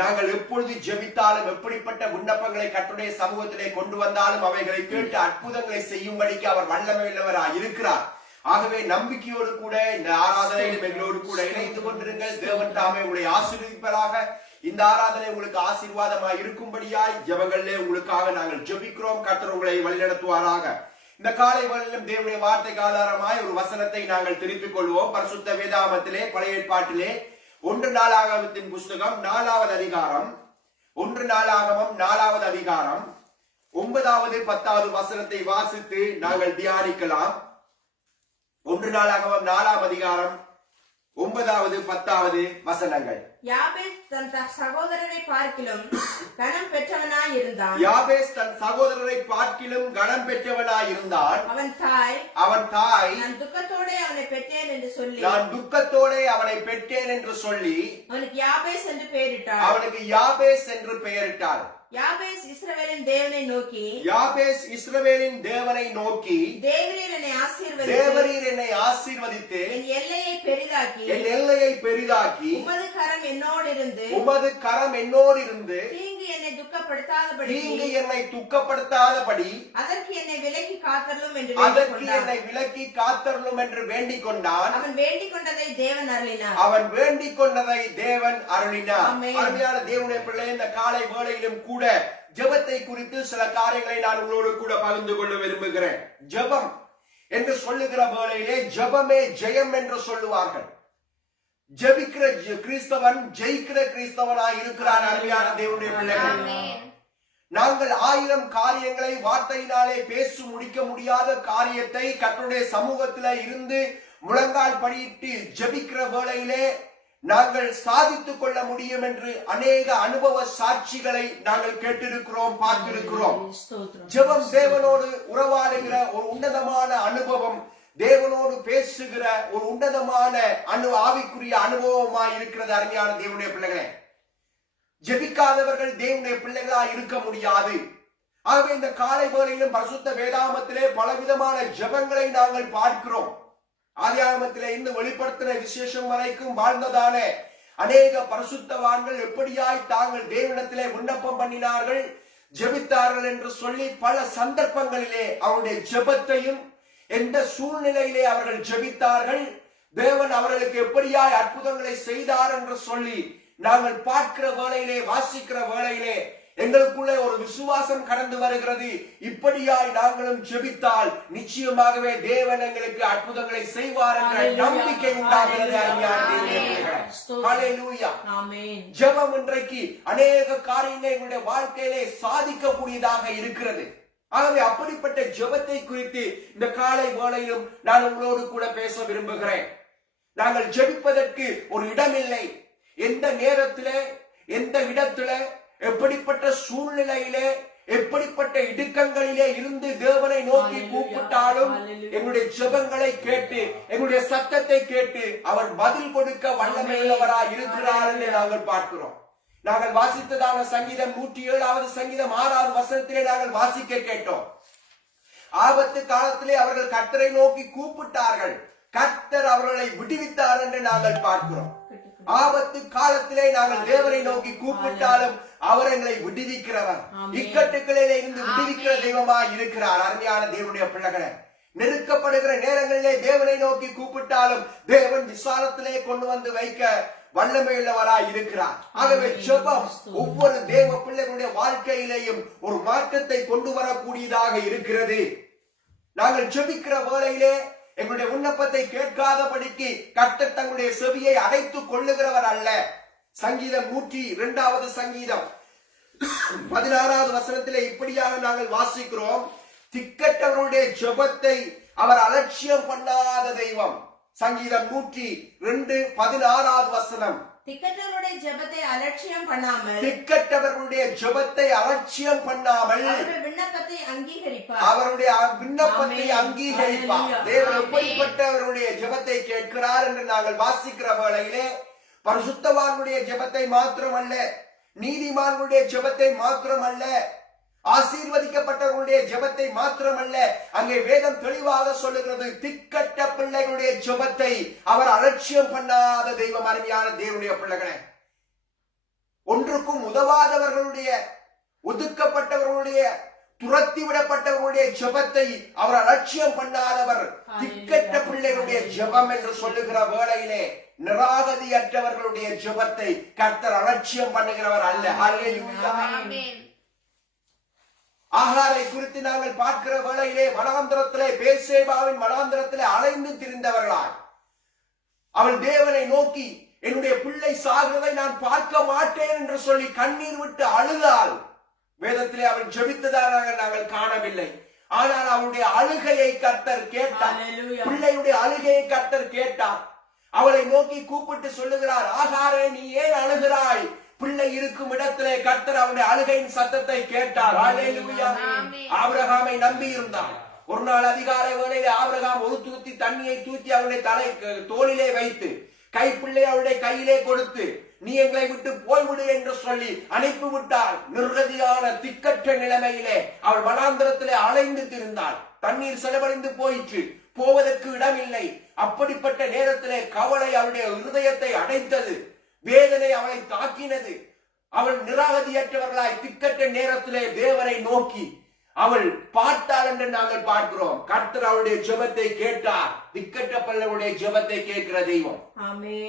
நாங்கள் எப்பொழுது ஜெபித்தாலும் எப்படிப்பட்ட விண்ணப்பங்களை கர்த்தருடைய சமூகத்திலே கொண்டு வந்தாலும் அவைகளை கேட்டு அற்புதங்களை செய்யும்படிக்கு அவர் வல்லமையுள்ளவராய் இருக்கிறார். ஆகவே நம்பிக்கையோடு கூட இந்த ஆராதனையிலும் எங்களோடு கூட இணைந்து கொண்டிருங்கள். தேவன் தாமே உங்களை ஆசீர்வதிப்பதாக. இந்த ஆராதனை உங்களுக்கு ஆசீர்வாதமாய் இருக்கும்படியாய் ஜெபங்களிலே உங்களுக்காக நாங்கள் ஜெபிக்கிறோம். கர்த்தர் உங்களை வழிநடத்துவாராக. இந்த காலை வேளையிலும் தேவனுடைய வார்த்தைக்கு ஆதாரமாய் ஒரு வசனத்தை நாங்கள் திருப்பிக் கொள்வோம். பரிசுத்த வேதாகமத்திலே பழைய ஏற்பாட்டிலே 1 நாளாகமத்தின் புஸ்தகம் 4வது அதிகாரம் 1 நாளாகமம் 4வது அதிகாரம் 9வது 10வது வசனத்தை வாசித்து நாங்கள் தியானிக்கலாம். 1 நாளாகமம் 4ஆம் அதிகாரம் 9வது 10வது வசனங்கள். யாபேஸ் தன் சகோதரரை பார்க்கிலும் கனம் பெற்றவனாய் இருந்தான். யாபேஸ் தன் சகோதரரை பார்க்கிலும் கனம் பெற்றவனாய் இருந்தான். அவன் தாய் நான் துக்கத்தோட அவனை பெற்றேன் என்று சொல்லி அவனுக்கு யாபேஸ் என்று பெயரிட்டாள். யாபேஸ் இஸ்ரவேலின் தேவனை நோக்கி தேவரீர் என்னை ஆசீர்வதித்து என் எல்லையை பெரிதாக்கி உமது கரம் என்னோடு இருந்து தீங்கு என்னை துக்கப்படுத்தாதபடி அதற்கு என்னை விலக்கி காத்தருளும் என்று வேண்டிக் கொண்டான். அவன் வேண்டிக் கொண்டதை தேவன் அருளினார். அருமையான தேவனுடைய பிள்ளை, இந்த காலை வேளையிலும் கூட ஜெபத்தை குறித்து சில காரியங்களை நான் உங்களோடு கூட பகிர்ந்து கொள்ள விரும்புகிறேன். ஜெபம் என்று சொல்லுகிற வேளையிலே ஜெபமே ஜெயம் என்று சொல்லுவார்கள். ஜெபிக்கிற கிறிஸ்தவன் ஜெயிக்கிற கிறிஸ்தவனாய் இருக்கிறான். அருமையான தேவனுடைய பிள்ளைகள், நாங்கள் 1000 காரியங்களை வார்த்தையினாலே பேசி முடிக்க முடியாத காரியத்தை கர்த்தருடைய சமூகத்தில இருந்து முழங்கால் படியிட்டு ஜெபிக்கிற வேளையிலே நாங்கள் சாதித்துக் கொள்ள முடியும் என்று அநேக அனுபவ சாட்சிகளை நாங்கள் கேட்டிருக்கிறோம், பார்த்திருக்கிறோம். ஜெபம் தேவனோடு உறவாடுகிற ஒரு உன்னதமான அனுபவம், தேவனோடு பேசுகிற ஒரு உன்னதமான ஆவிக்குரிய அனுபவமாய் இருக்கிறது. அருமையான தேவனுடைய பிள்ளைகளே, ஜெபிக்காதவர்கள் தேவனுடைய பிள்ளைகளாய் இருக்க முடியாது. ஆகவே இந்த காலை வேளையிலும் பரிசுத்த வேதாகமத்திலே பலவிதமான ஜெபங்களை நாங்கள் பார்க்கிறோம். ஆதியாகமத்திலே இருந்து வெளிப்படுத்தின விசேஷம் வரைக்கும் வாழ்ந்ததான அநேக பரிசுத்தவான்கள் எப்படியாய் தாங்கள் தேவனிடத்திலே விண்ணப்பம் பண்ணினார்கள், ஜெபித்தார்கள் என்று சொல்லி பல சந்தர்ப்பங்களிலே அவருடைய ஜெபத்தையும் எந்த சூழ்நிலையிலே அவர்கள் ஜெபித்தார்கள், தேவன் அவர்களுக்கு எப்படியாய் அற்புதங்களை செய்தார் என்று சொல்லி நாங்கள் பார்க்கிற வேளையிலே, வாசிக்கிற வேளையிலே எங்களுக்குள்ளே ஒரு விசுவாசம் கடந்து வருகிறது. இப்படியாய் நாங்களும் ஜெபித்தால் நிச்சயமாகவே தேவன் எங்களுக்கு அற்புதங்களை செய்வார் என்ற நம்பிக்கை உண்டாகிறது. ஹல்லேலூயா. ஜெபம் இன்றைக்கு அநேக காரியங்களை எங்களுடைய வாழ்க்கையிலே சாதிக்கக்கூடியதாக இருக்கிறது. ஆகவே அப்படிப்பட்ட ஜெபத்தை குறித்து இந்த காலை வேளையிலும் நான் உங்களோடு கூட பேச விரும்புகிறேன். நாங்கள் ஜெபிப்பதற்கு ஒரு இடமில்லை. எந்த நேரத்திலே, எந்த இடத்திலே, எப்படிப்பட்ட சூழ்நிலையிலே, எப்படிப்பட்ட இடுக்கங்களிலே இருந்து தேவனை நோக்கி கூப்பிட்டாலும் எங்களுடைய ஜெபங்களை கேட்டு, எங்களுடைய சத்தத்தை கேட்டு அவர் பதில் கொடுக்க வல்லமையுள்ளவராய் இருக்கிறார் என்று நாங்கள் பார்க்கிறோம். நாங்கள் வாசித்ததான சங்கீதம் 107வது சங்கீதம் 6வது வசனத்திலே நாங்கள் வாசிக்க கேட்டோம். ஆபத்து காலத்திலே அவர்கள் கர்த்தரை நோக்கி கூப்பிட்டார்கள், கர்த்தர் அவர்களை விடுவித்தார் என்று நாங்கள் பார்க்கிறோம். ஆபத்து காலத்திலே நாங்கள் தேவனை நோக்கி கூப்பிட்டாலும் அவர் எங்களை விடுவிக்கிறவர், இக்கட்டுகளிலே இருந்து விடுவிக்கிற தெய்வமாய் இருக்கிறார். அருமையான தேவனுடைய பிள்ளைகளே, நெருக்கப்படுகிற நேரங்களிலே தேவனை நோக்கி கூப்பிட்டாலும் தேவன் விசாலத்திலே கொண்டு வந்து வைக்க வல்லமையுள்ளவராய் இருக்கிறார். ஆகவே ஜெபம் ஒவ்வொரு தேவ பிள்ளைகளுடைய வாழ்க்கையிலேயும் ஒரு மாற்றத்தை கொண்டு வரக்கூடியதாக இருக்கிறது. நாங்கள் ஜெபிக்கிற வேளையிலே எங்களுடைய விண்ணப்பத்தை கேட்காதபடிக்கு கர்த்தர் தங்களுடைய செவியை அடைத்துக் கொள்ளுகிறவர் அல்ல. சங்கீதம் 102வது சங்கீதம் 16வது வசனத்திலே இப்படியாக நாங்கள் வாசிக்கிறோம், திக்கற்றவருடைய ஜெபத்தை அவர் அலட்சியம் பண்ணாத தெய்வம். சங்கீதம் 102:16வது வசனம், திக்கற்றவருடைய ஜெபத்தை அலட்சியம் பண்ணாமல், திக்கற்றவர்களுடைய ஜெபத்தை அலட்சியம் பண்ணாமல் அவருடைய விண்ணப்பத்தை அங்கீகரிப்பார். அவருடைய விண்ணப்பத்தை அங்கீகரிப்பார். தேவன் எப்படிப்பட்டவருடைய ஜெபத்தை கேட்கிறார் என்று நாங்கள் வாசிக்கிற வேளையிலே பரிசுத்தவான்களுடைய ஜெபத்தை மாத்திரமல்ல, நீதிமான்களுடைய ஜெபத்தை மாத்திரமல்ல, ஆசீர்வதிக்கப்பட்டவர்களுடைய ஜெபத்தை மாத்திரமல்ல, அங்கே வேதம் தெளிவாக சொல்லுகிறது, திக்கட்ட பிள்ளைகளுடைய ஜெபத்தை அவர் அலட்சியம் பண்ணாத தெய்வம். அருமையான தேவனுடைய பிள்ளைகளே, ஒன்றுக்கும் உதவாதவர்களுடைய, ஒதுக்கப்பட்டவர்களுடைய, துரத்தி விடப்பட்டவர்களுடைய ஜெபத்தை அவர் அலட்சியம் பண்ணாதவர். திக்கட்ட பிள்ளைகளுடைய ஜெபம் என்று சொல்லுகிற வேளையிலே நிராகதியற்றவர்களுடைய ஜெபத்தை கர்த்தர் அலட்சியம் பண்ணுகிறவர் அல்ல. ஹல்லேலூயா. ஆகாரை குறித்து நாங்கள் பார்க்கிற வேளையிலே வனாந்தரத்திலே, பேர்சேபாவின் வனாந்தரத்திலே அலைந்து திரிந்தவர்களாய் அவள் தேவனை நோக்கி, என்னுடைய பிள்ளை சாகிறதை நான் பார்க்க மாட்டேன் என்று சொல்லி கண்ணீர் விட்டு அழுதாள். வேதத்திலே அவள் ஜெபித்ததாக நாங்கள் காணவில்லை. ஆனால் அவளுடைய அழுகையை கர்த்தர் கேட்டார். பிள்ளையுடைய அழுகையை கர்த்தர் கேட்டார். அவளை நோக்கி கூப்பிட்டு சொல்லுகிறார், ஆகாரே நீ ஏன் அழுகிறாய்? பிள்ளை இருக்கும் இடத்திலே கர்த்தர் அவனுடைய அழுகையின் சத்தத்தை கேட்டார். ஹல்லேலூயா. ஆபிரகாமை நம்பி இருந்தார். ஒரு நாள் அதிகாலை வேளையிலே ஆபிரகாம் ஒரு தூத்தி தண்ணியை தூத்தி அவனுடைய தோளிலே வைத்து கைப்பிள்ளை அவருடைய கையிலே கொடுத்து, நீ எங்களை விட்டு போய்விடு என்று சொல்லி அனுப்பி விட்டாள். நிர்கதியான திக்கற்ற நிலைமையிலே அவள் வனாந்தரத்திலே அலைந்து திரிந்தாள். தண்ணீர் செலவழிந்து போயிற்று, போவதற்கு இடமில்லை. அப்படிப்பட்ட நேரத்திலே கவலை அவளுடைய இருதயத்தை அடைத்தது, வேதனை அவளை தாக்கினது. அவள் நிராகதியற்றவர்களாய் திக்கற்ற நேரத்திலே தேவனை நோக்கி அவள் பார்த்தாள் என்று நாங்கள் பார்க்கிறோம். கர்த்தர் அவளுடைய ஜெபத்தை கேட்டார். திக்கற்ற பிள்ளைகளுடைய ஜெபத்தை கேட்கிற தெய்வம்.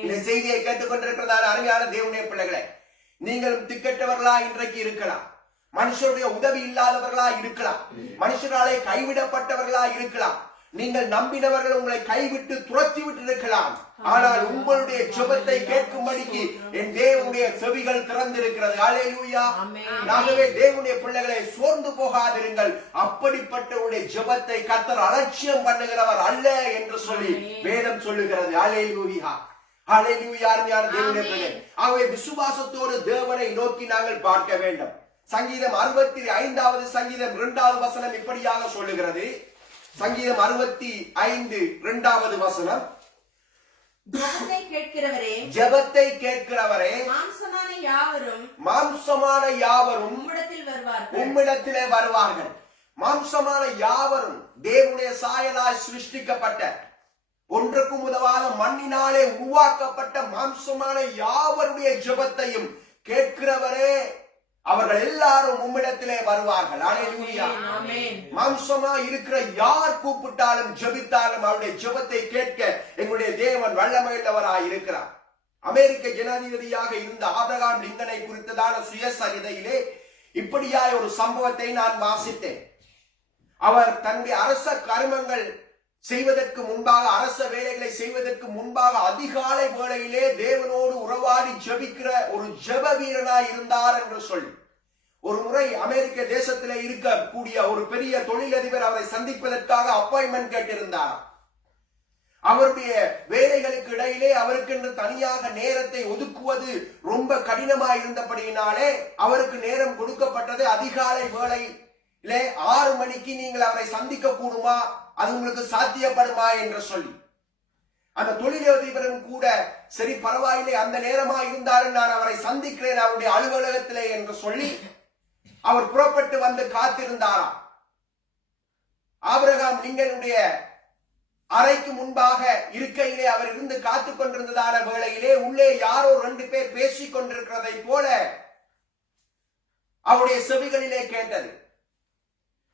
இந்த செய்தியை கேட்டுக்கொண்டிருக்கிறதான அருமையான தேவனுடைய பிள்ளைகளை, நீங்களும் திக்கற்றவர்களா இன்றைக்கு இருக்கலாம், மனுஷருடைய உதவி இல்லாதவர்களா இருக்கலாம், மனுஷராலே கைவிடப்பட்டவர்களா இருக்கலாம், நீங்கள் நம்பினவர்கள் உங்களை கைவிட்டு துரத்தி விட்டு இருக்கலாம். ஆனால் உங்களுடைய ஜெபத்தை கேட்கும்படிக்கு என் தேவனுடைய செவிகள் திறந்திருக்கிறது. ஹல்லேலூயா. ஆகவே தேவனுடைய பிள்ளைகளை சோர்ந்து போகாதிருங்கள். அப்படிப்பட்டவருடைய ஜெபத்தை கர்த்தர் அலட்சியம் பண்ணுகிறவர் அல்ல என்று சொல்லி வேதம் சொல்லுகிறது. ஹல்லேலூயா. ஹல்லேலூயா. அருமையான தேவனுடைய பிள்ளைகளே, ஆகவே விசுவாசத்தோடு தேவனை நோக்கி நாங்கள் பார்க்க வேண்டும். சங்கீதம் 65வது சங்கீதம் 2வது வசனம் இப்படியாக சொல்லுகிறது. சங்கீதம் 65:2வது வசனம், ஜெபத்தை கேட்கிறவரே, ஜெபத்தை கேட்கிறவரே, மாம்சமான யாவரும் உம்மிடத்திலே வருவார்கள். மாம்சமான யாவரும் தேவனுடைய சாயலாய் சிருஷ்டிக்கப்பட்ட, ஒன்றுக்கும் உதவாத மண்ணினாலே உருவாக்கப்பட்ட மாம்சமான யாவருடைய ஜெபத்தையும் கேட்கிறவரே, அவர்கள் எல்லாரும் உம்மிடத்திலே வருவார்கள். ஹல்லேலூயா. மாம்சமா இருக்கிற யார் கூப்பிட்டாலும் ஜெபித்தாலும் அவருடைய ஜெபத்தை கேட்க எங்களுடைய தேவன் வல்லமையுள்ளவராய் இருக்கிறார். அமெரிக்க ஜனாதிபதியாக இருந்த ஆபிரகாம் லிங்கனை குறித்ததான சுயசரிதையிலே இப்படியாய் ஒரு சம்பவத்தை நான் வாசித்தேன். அவர் தன்னுடைய அரச கர்மங்கள் செய்வதற்கு முன்பாக, அரச வேலைகளை செய்வதற்கு முன்பாக அதிகாலை வேளையிலே தேவனோடு உறவாடி ஜெபிக்கிற ஒரு ஜெப வீரனாய் இருந்தார் என்று சொல்லி ஒரு முறை அமெரிக்க தேசத்திலே இருக்கக்கூடிய ஒரு பெரிய தொழிலதிபர் அவரை சந்திப்பதற்காக அப்பாயின்மெண்ட் கேட்டிருந்தார். அவருடைய வேலைகளுக்கு இடையிலே அவருக்கென்று தனியாக நேரத்தை ஒதுக்குவது ரொம்ப கடினமாய் இருந்தபடியினாலே அவருக்கு நேரம் கொடுக்கப்பட்டது அதிகாலை வேளையிலே 6 மணிக்கு நீங்கள் அவரை சந்திக்க கூடுமா, அது உங்களுக்கு சாத்தியப்படுமா என்று சொல்லி அந்த தொழிலதிபரும் கூட சரி பரவாயில்லை, அந்த நேரமா இருந்தாலும் நான் அவரை சந்திக்கிறேன் அவருடைய அலுவலகத்திலே என்று சொல்லி அவர் புறப்பட்டு வந்து காத்திருந்தாராம். ஆபிரகாம் லிங்கனுடைய அறைக்கு முன்பாக இருக்கையிலே அவர் இருந்து காத்துக் கொண்டிருந்ததான வேளையிலே உள்ளே யாரோ 2 பேர் பேசிக் கொண்டிருக்கிறதை போல அவருடைய செவிகளிலே கேட்டது.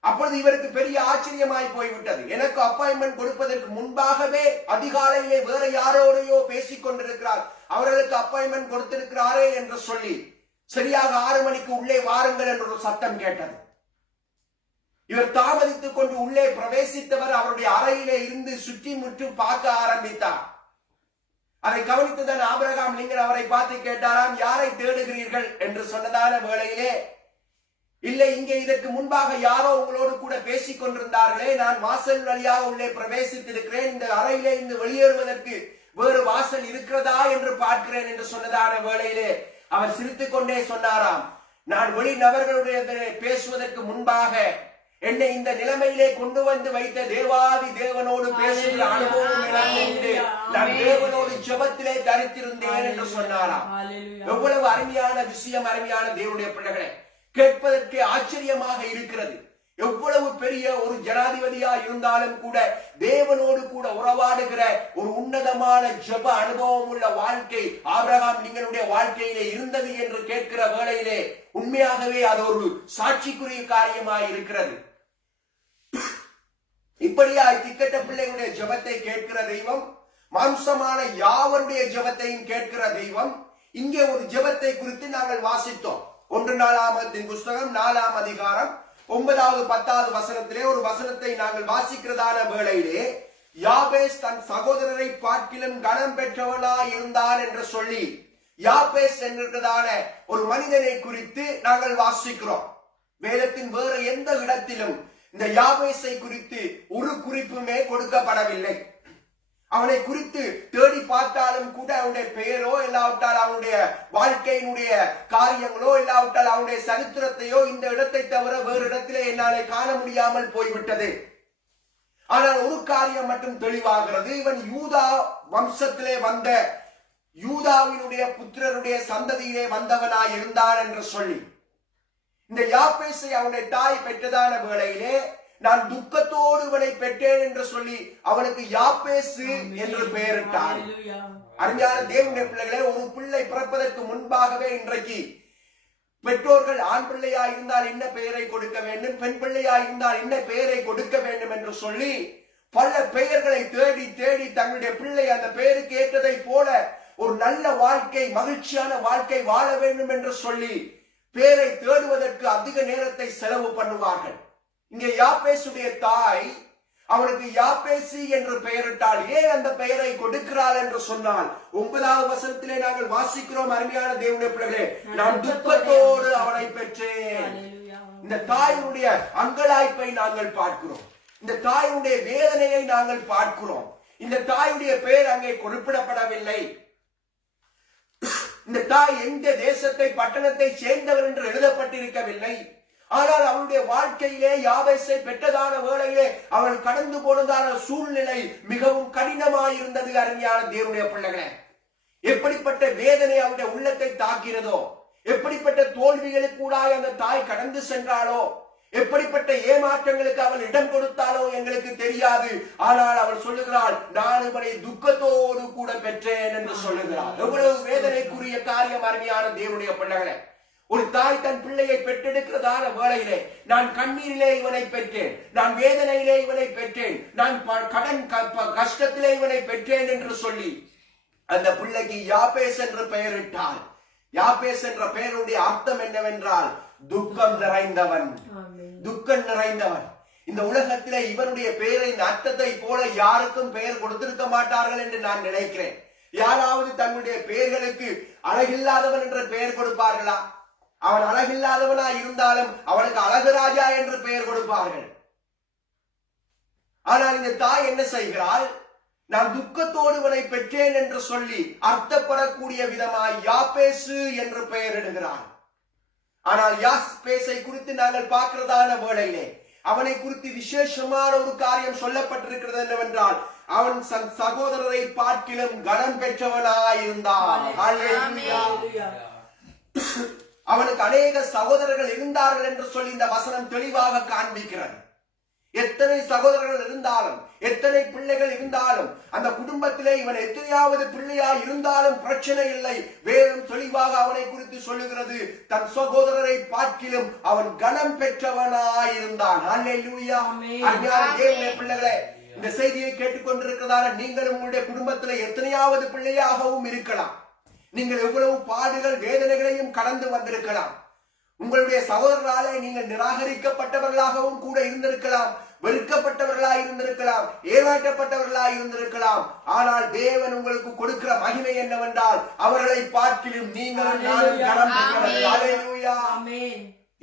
அப்பொழுது இவருக்கு பெரிய ஆச்சரியமாய் போய்விட்டது. எனக்கு அப்பாயின்மெண்ட் கொடுப்பதற்கு முன்பாகவே அதிகாலையிலே வேற யாரோடையோ பேசிக் கொண்டிருக்கிறார், அவர்களுக்கு அப்பாயின்மெண்ட் கொடுத்திருக்கிறாரே என்று சொல்லி சரியாக 6 மணிக்கு உள்ளே வாருங்கள் என்ற ஒரு சத்தம் கேட்டது. இவர் தாமதித்துக் கொண்டு உள்ளே பிரவேசித்தவர் அவருடைய அறையிலே இருந்து சுற்றி முற்றி பார்க்க ஆரம்பித்தார். அதை கவனித்துதான் ஆபிரகாம் லிங்கன் அவரை பார்த்து கேட்டாராம், யாரை தேடுகிறீர்கள் என்று சொன்னதான வேளையிலே, இல்லை, இங்கே இதற்கு முன்பாக யாரோ உங்களோடு கூட பேசிக் கொண்டிருந்தார்களே, நான் வாசல் வழியாக உள்ளே பிரவேசித்திருக்கிறேன், இந்த அறையிலே இருந்து வெளியேறுவதற்கு வேறு வாசல் இருக்கிறதா என்று பார்க்கிறேன் என்று சொன்னதான வேளையிலே அவர் சிரித்துக் கொண்டே சொன்னாராம், நான் வெளி நபர்களுடைய பேசுவதற்கு முன்பாக என்னை இந்த நிலைமையிலே கொண்டு வந்து வைத்த தேவாதி தேவனோடு பேசுகிற அனுபவம் எனக்கு உண்டு. நான் தேவனோடு ஜெபத்திலே தரித்திருந்தேன் என்று சொன்னாராம். எவ்வளவு அருமையான விஷயம், அருமையான தேவனுடைய பிள்ளைகளே, கேட்பதற்கு ஆச்சரியமாக இருக்கிறது. எவ்வளவு பெரிய ஒரு ஜனாதிபதியா இருந்தாலும் கூட தேவனோடு கூட உறவாடுகிற ஒரு உன்னதமான ஜெப அனுபவம் உள்ள வாழ்க்கை ஆபிரகாம் லிங்கனுடைய வாழ்க்கையிலே இருந்தது என்று கேட்கிற வேளையிலே உண்மையாகவே அது ஒரு சாட்சிக்குரிய காரியமாய் இருக்கிறது. இப்படியாய் திக்கட்ட பிள்ளைகளுடைய ஜெபத்தை கேட்கிற தெய்வம், மாம்சமான யாவருடைய ஜெபத்தையும் கேட்கிற தெய்வம். இங்கே ஒரு ஜெபத்தை குறித்து நாங்கள் வாசித்தோம். 1 நாளாகமத்தின் புஸ்தகம் 4ஆம் அதிகாரம் 9வது 10வது வசனத்திலே ஒரு வசனத்தை நாங்கள் வாசிக்கிறதான வேளையிலே, யாபேஸ் தன் சகோதரரை பார்க்கிலும் கனம் பெற்றவனாய் இருந்தான் என்று சொல்லி யாபேஸ் என்கிறதான ஒரு மனிதனை குறித்து நாங்கள் வாசிக்கிறோம். வேதத்தின் வேறு எந்த இடத்திலும் இந்த யாபேஸை குறித்து ஒரு குறிப்புமே கொடுக்கப்படவில்லை. அவனை குறித்து தேடி பார்த்தாலும் கூட அவனுடைய பெயரோ இல்லாவிட்டால் அவனுடைய வாழ்க்கையினுடைய காரியங்களோ இல்லாவிட்டால் அவனுடைய சரித்திரத்தையோ இந்த இடத்தை தவிர வேறு இடத்திலே என்னாலே காண முடியாமல் போய்விட்டது. ஆனால் ஒரு காரியம் மட்டும் தெளிவாகிறது, இவன் யூதா வம்சத்திலே வந்த யூதாவினுடைய புத்திரருடைய சந்ததியிலே வந்தவனாய் இருந்தான் என்று சொல்லி இந்த யாபேசை அவனுடைய தாய் பெற்றதான வேளையிலே நான் துக்கத்தோடு இவனை பெற்றேன் என்று சொல்லி அவனுக்கு யாபேசு என்று பெயரிட்டார். அருமையான தேவனுடைய பிள்ளைகளே, ஒரு பிள்ளை பிறப்பதற்கு முன்பாகவே இன்றைக்கு பெற்றோர்கள் ஆண் பிள்ளையா இருந்தால் என்ன பெயரை கொடுக்க வேண்டும், பெண் பிள்ளையா இருந்தால் என்ன பெயரை கொடுக்க வேண்டும் என்று சொல்லி பல பெயர்களை தேடி தேடி தங்களுடைய பிள்ளை அந்த பெயருக்கு ஏற்றதை போல ஒரு நல்ல வாழ்க்கை, மகிழ்ச்சியான வாழ்க்கை வாழ வேண்டும் என்று சொல்லி பெயரை தேடுவதற்கு அதிக நேரத்தை செலவு பண்ணுவார்கள். இங்கே யாபேசுடைய தாய் அவனுக்கு யாபேசி என்று பெயரிட்டால் ஏன் அந்த பெயரை கொடுக்கிறாள் என்று சொன்னால் 9வது வசனத்திலே நாங்கள் வாசிக்கிறோம், அருமையான தேவனுடைய பிள்ளைகளே, நான் துக்கத்தோடு அவனை பெற்றேன். இந்த தாயினுடைய அங்கலாய்ப்பை நாங்கள் பார்க்கிறோம், இந்த தாயினுடைய வேதனையை நாங்கள் பார்க்கிறோம். இந்த தாயுடைய பெயர் அங்கே குறிப்பிடப்படவில்லை. இந்த தாய் எந்த தேசத்தை பட்டணத்தை சேர்ந்தவர் என்று எழுதப்பட்டிருக்கவில்லை. ஆனால் அவளுடைய வாழ்க்கையிலே யாபேசை பெற்றதான வேளையிலே அவள் கடந்து போனதான சூழ்நிலை மிகவும் கடினமாயிருந்தது. அருமையான தேவனுடைய பிள்ளைகளே, எப்படிப்பட்ட வேதனை அவருடைய உள்ளத்தை தாக்கிறதோ, எப்படிப்பட்ட தோல்விகளுக்கூடாக அந்த தாய் கடந்து சென்றாளோ, எப்படிப்பட்ட ஏமாற்றங்களுக்கு அவள் இடம் கொடுத்தாலோ எங்களுக்கு தெரியாது. ஆனால் அவள் சொல்லுகிறாள், நான் இவனை துக்கத்தோடு கூட பெற்றேன் என்று சொல்லுகிறாள். எவ்வளவு வேதனைக்குரிய காரியம் அருமையான தேவனுடைய பிள்ளைகளே. ஒரு தாய் தன் பிள்ளையை பெற்றெடுக்கிறதான வேளையிலே நான் கண்ணீரிலே இவனை பெற்றேன், நான் வேதனையிலே இவனை பெற்றேன், நான் கடன் கஷ்டத்திலே இவனை பெற்றேன் என்று சொல்லி அந்த பிள்ளைக்கு யாபேஸ் என்று பெயரிட்டார். யாபேஸ் என்ற பெயருடைய அர்த்தம் என்னவென்றால் துக்கம் நிறைந்தவன், துக்கம் நிறைந்தவன். இந்த உலகத்திலே இவனுடைய பெயரின் அர்த்தத்தை போல யாருக்கும் பெயர் கொடுத்திருக்க மாட்டார்கள் என்று நான் நினைக்கிறேன். யாராவது தங்களுடைய பெயர்களுக்கு அழகில்லாதவன் என்ற பெயர் கொடுப்பார்களா? அவன் அழகில்லாதவனா இருந்தாலும் அவனுக்கு அழகுராஜா என்று பெயர் கொடுப்பார்கள். ஆனால் இந்த தாய் என்ன செய்கிறாள்? நான் துக்கத்தோடு இவனை பெற்றேன் என்று சொல்லி அர்த்தப்படக்கூடிய விதமாய் யாபேசு என்று பெயரிடுகிறார். ஆனால் யாபேசை குறித்து நாங்கள் பார்க்கிறதான வேளையிலே அவனை குறித்து விசேஷமான ஒரு காரியம் சொல்லப்பட்டிருக்கிறது என்னவென்றால் அவன் சகோதரரை பார்க்கிலும் கனம் பெற்றவனாயிருந்தான். ஹல்லேலூயா. அவனுக்கு அநேக சகோதரர்கள் இருந்தார்கள் என்று சொல்லி இந்த வசனம் தெளிவாக காண்பிக்கிறது. எத்தனை சகோதரர்கள் இருந்தாலும், எத்தனை பிள்ளைகள் இருந்தாலும், அந்த குடும்பத்திலே இவன் எத்தனையாவது பிள்ளையா இருந்தாலும் பிரச்சனை இல்லை. வேதம் தெளிவாக அவனை குறித்து சொல்லுகிறது, தன் சகோதரரை பார்க்கிலும் அவன் கனம் பெற்றவனாயிருந்தான். ஹல்லேலூயா. அருமையான தேவனுடைய பிள்ளைகளே, இந்த செய்தியை கேட்டுக்கொண்டிருக்கிறதால நீங்களும் உங்களுடைய குடும்பத்திலே எத்தனையாவது பிள்ளையாகவும் இருக்கலாம். நீங்கள் எவ்வளவு பாடுகள் வேதனைகளையும் கடந்து வந்திருக்கலாம். உங்களுடைய சகோதரராலே நீங்கள் நிராகரிக்கப்பட்டவர்களாகவும் கூட இருந்திருக்கலாம், வெறுக்கப்பட்டவர்களாய் இருந்திருக்கலாம், ஏமாற்றப்பட்டவர்களாய் இருந்திருக்கலாம். ஆனால் தேவன் உங்களுக்கு கொடுக்கிற மகிமை என்னவென்றால், அவர்களை பார்க்கிலும் நீங்களும் நானும் கனம் பெற்றவர்கள். ஹல்லேலூயா.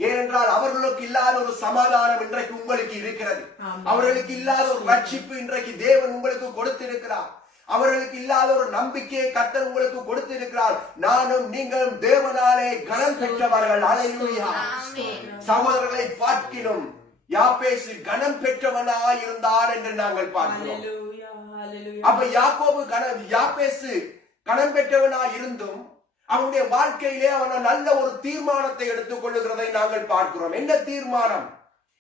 ஏனென்றால் அவர்களுக்கு இல்லாத ஒரு சமாதானம் இன்றைக்கு உங்களுக்கு இருக்கிறது. அவர்களுக்கு இல்லாத ஒரு ரட்சிப்பு இன்றைக்கு தேவன் உங்களுக்கு கொடுத்திருக்கிறார். அவர்களுக்கு இல்லாத ஒரு நம்பிக்கையை கர்த்தர் உங்களுக்கு கொடுத்திருக்கிறார். நானும் நீங்களும் தேவனாலே கனம் பெற்றவர்கள். ஹல்லேலூயா. சகோதரர்களை பார்க்கிலும் யாபேசு கனம் பெற்றவனாய் இருந்தார் என்று நாங்கள் பார்க்கிறோம். அப்ப யாபேசு கனம் பெற்றவனாய் இருந்தும் அவனுடைய வாழ்க்கையிலே அவன் நல்ல ஒரு தீர்மானத்தை எடுத்துக் கொள்ளுகிறதை நாங்கள் பார்க்கிறோம். என்ன தீர்மானம்?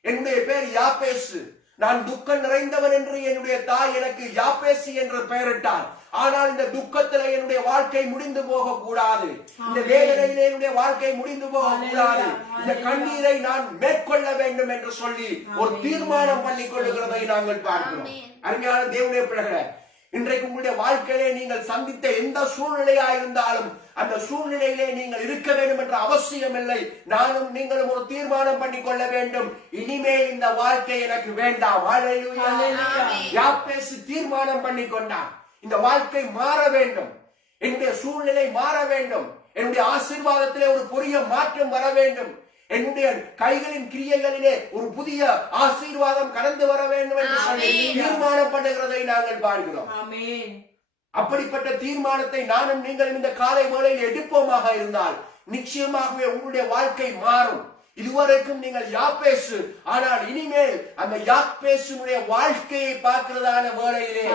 என்னுடைய பேர் யாபேசு, நான் துக்கம் நிறைந்தவன் என்று என்னுடைய தாய் எனக்கு யாபேசி என்று பெயரிட்டார். ஆனால் இந்த துக்கத்திலே என்னுடைய வாழ்க்கை முடிந்து போக கூடாது, இந்த வேதனையிலே என்னுடைய வாழ்க்கை முடிந்து போக கூடாது, இந்த கண்ணீரை நான் மேற்கொள்ள வேண்டும் என்று சொல்லி ஒரு தீர்மானம் பண்ணிக் கொள்ளுகிறதை நாங்கள் பார்க்கிறோம். அருமையான தேவனுடைய பிள்ளைகளே, இன்றைக்கு உங்களுடைய வாழ்க்கையிலே நீங்கள் சந்தித்த எந்த சூழ்நிலையா இருந்தாலும் அந்த சூழ்நிலையிலே நீங்கள் இருக்க வேண்டும் என்ற அவசியம் இல்லை. நானும் நீங்களும் ஒரு தீர்மானம் பண்ணி கொள்ள வேண்டும், இனிமேல் இந்த வாழ்க்கை எனக்கு வேண்டாம். ஹல்லேலூயா. யாபேசு தீர்மானம் பண்ணி கொண்டான், இந்த வாழ்க்கை மாற வேண்டும், என்னுடைய சூழ்நிலை மாற வேண்டும், என்னுடைய ஆசீர்வாதத்திலே ஒரு பெரிய மாற்றம் வர வேண்டும், என்னுடைய கைகளின் கிரியைகளிலே ஒரு புதிய ஆசீர்வாதம் கடந்து வர வேண்டும் என்று சொல்லி தீர்மானம் பண்ணுகிறதை நாங்கள் பார்க்கிறோம். அப்படிப்பட்ட தீர்மானத்தை நானும் நீங்கள் இந்த காலை வேளையில் எடுப்போமாக இருந்தால் நிச்சயமாகவே உங்களுடைய வாழ்க்கை மாறும். இதுவரைக்கும் நீங்கள் யாபேசு, ஆனால் இனிமேல் அந்த யாபேசுடைய வாழ்க்கையை பார்க்கிறதான வேளையிலே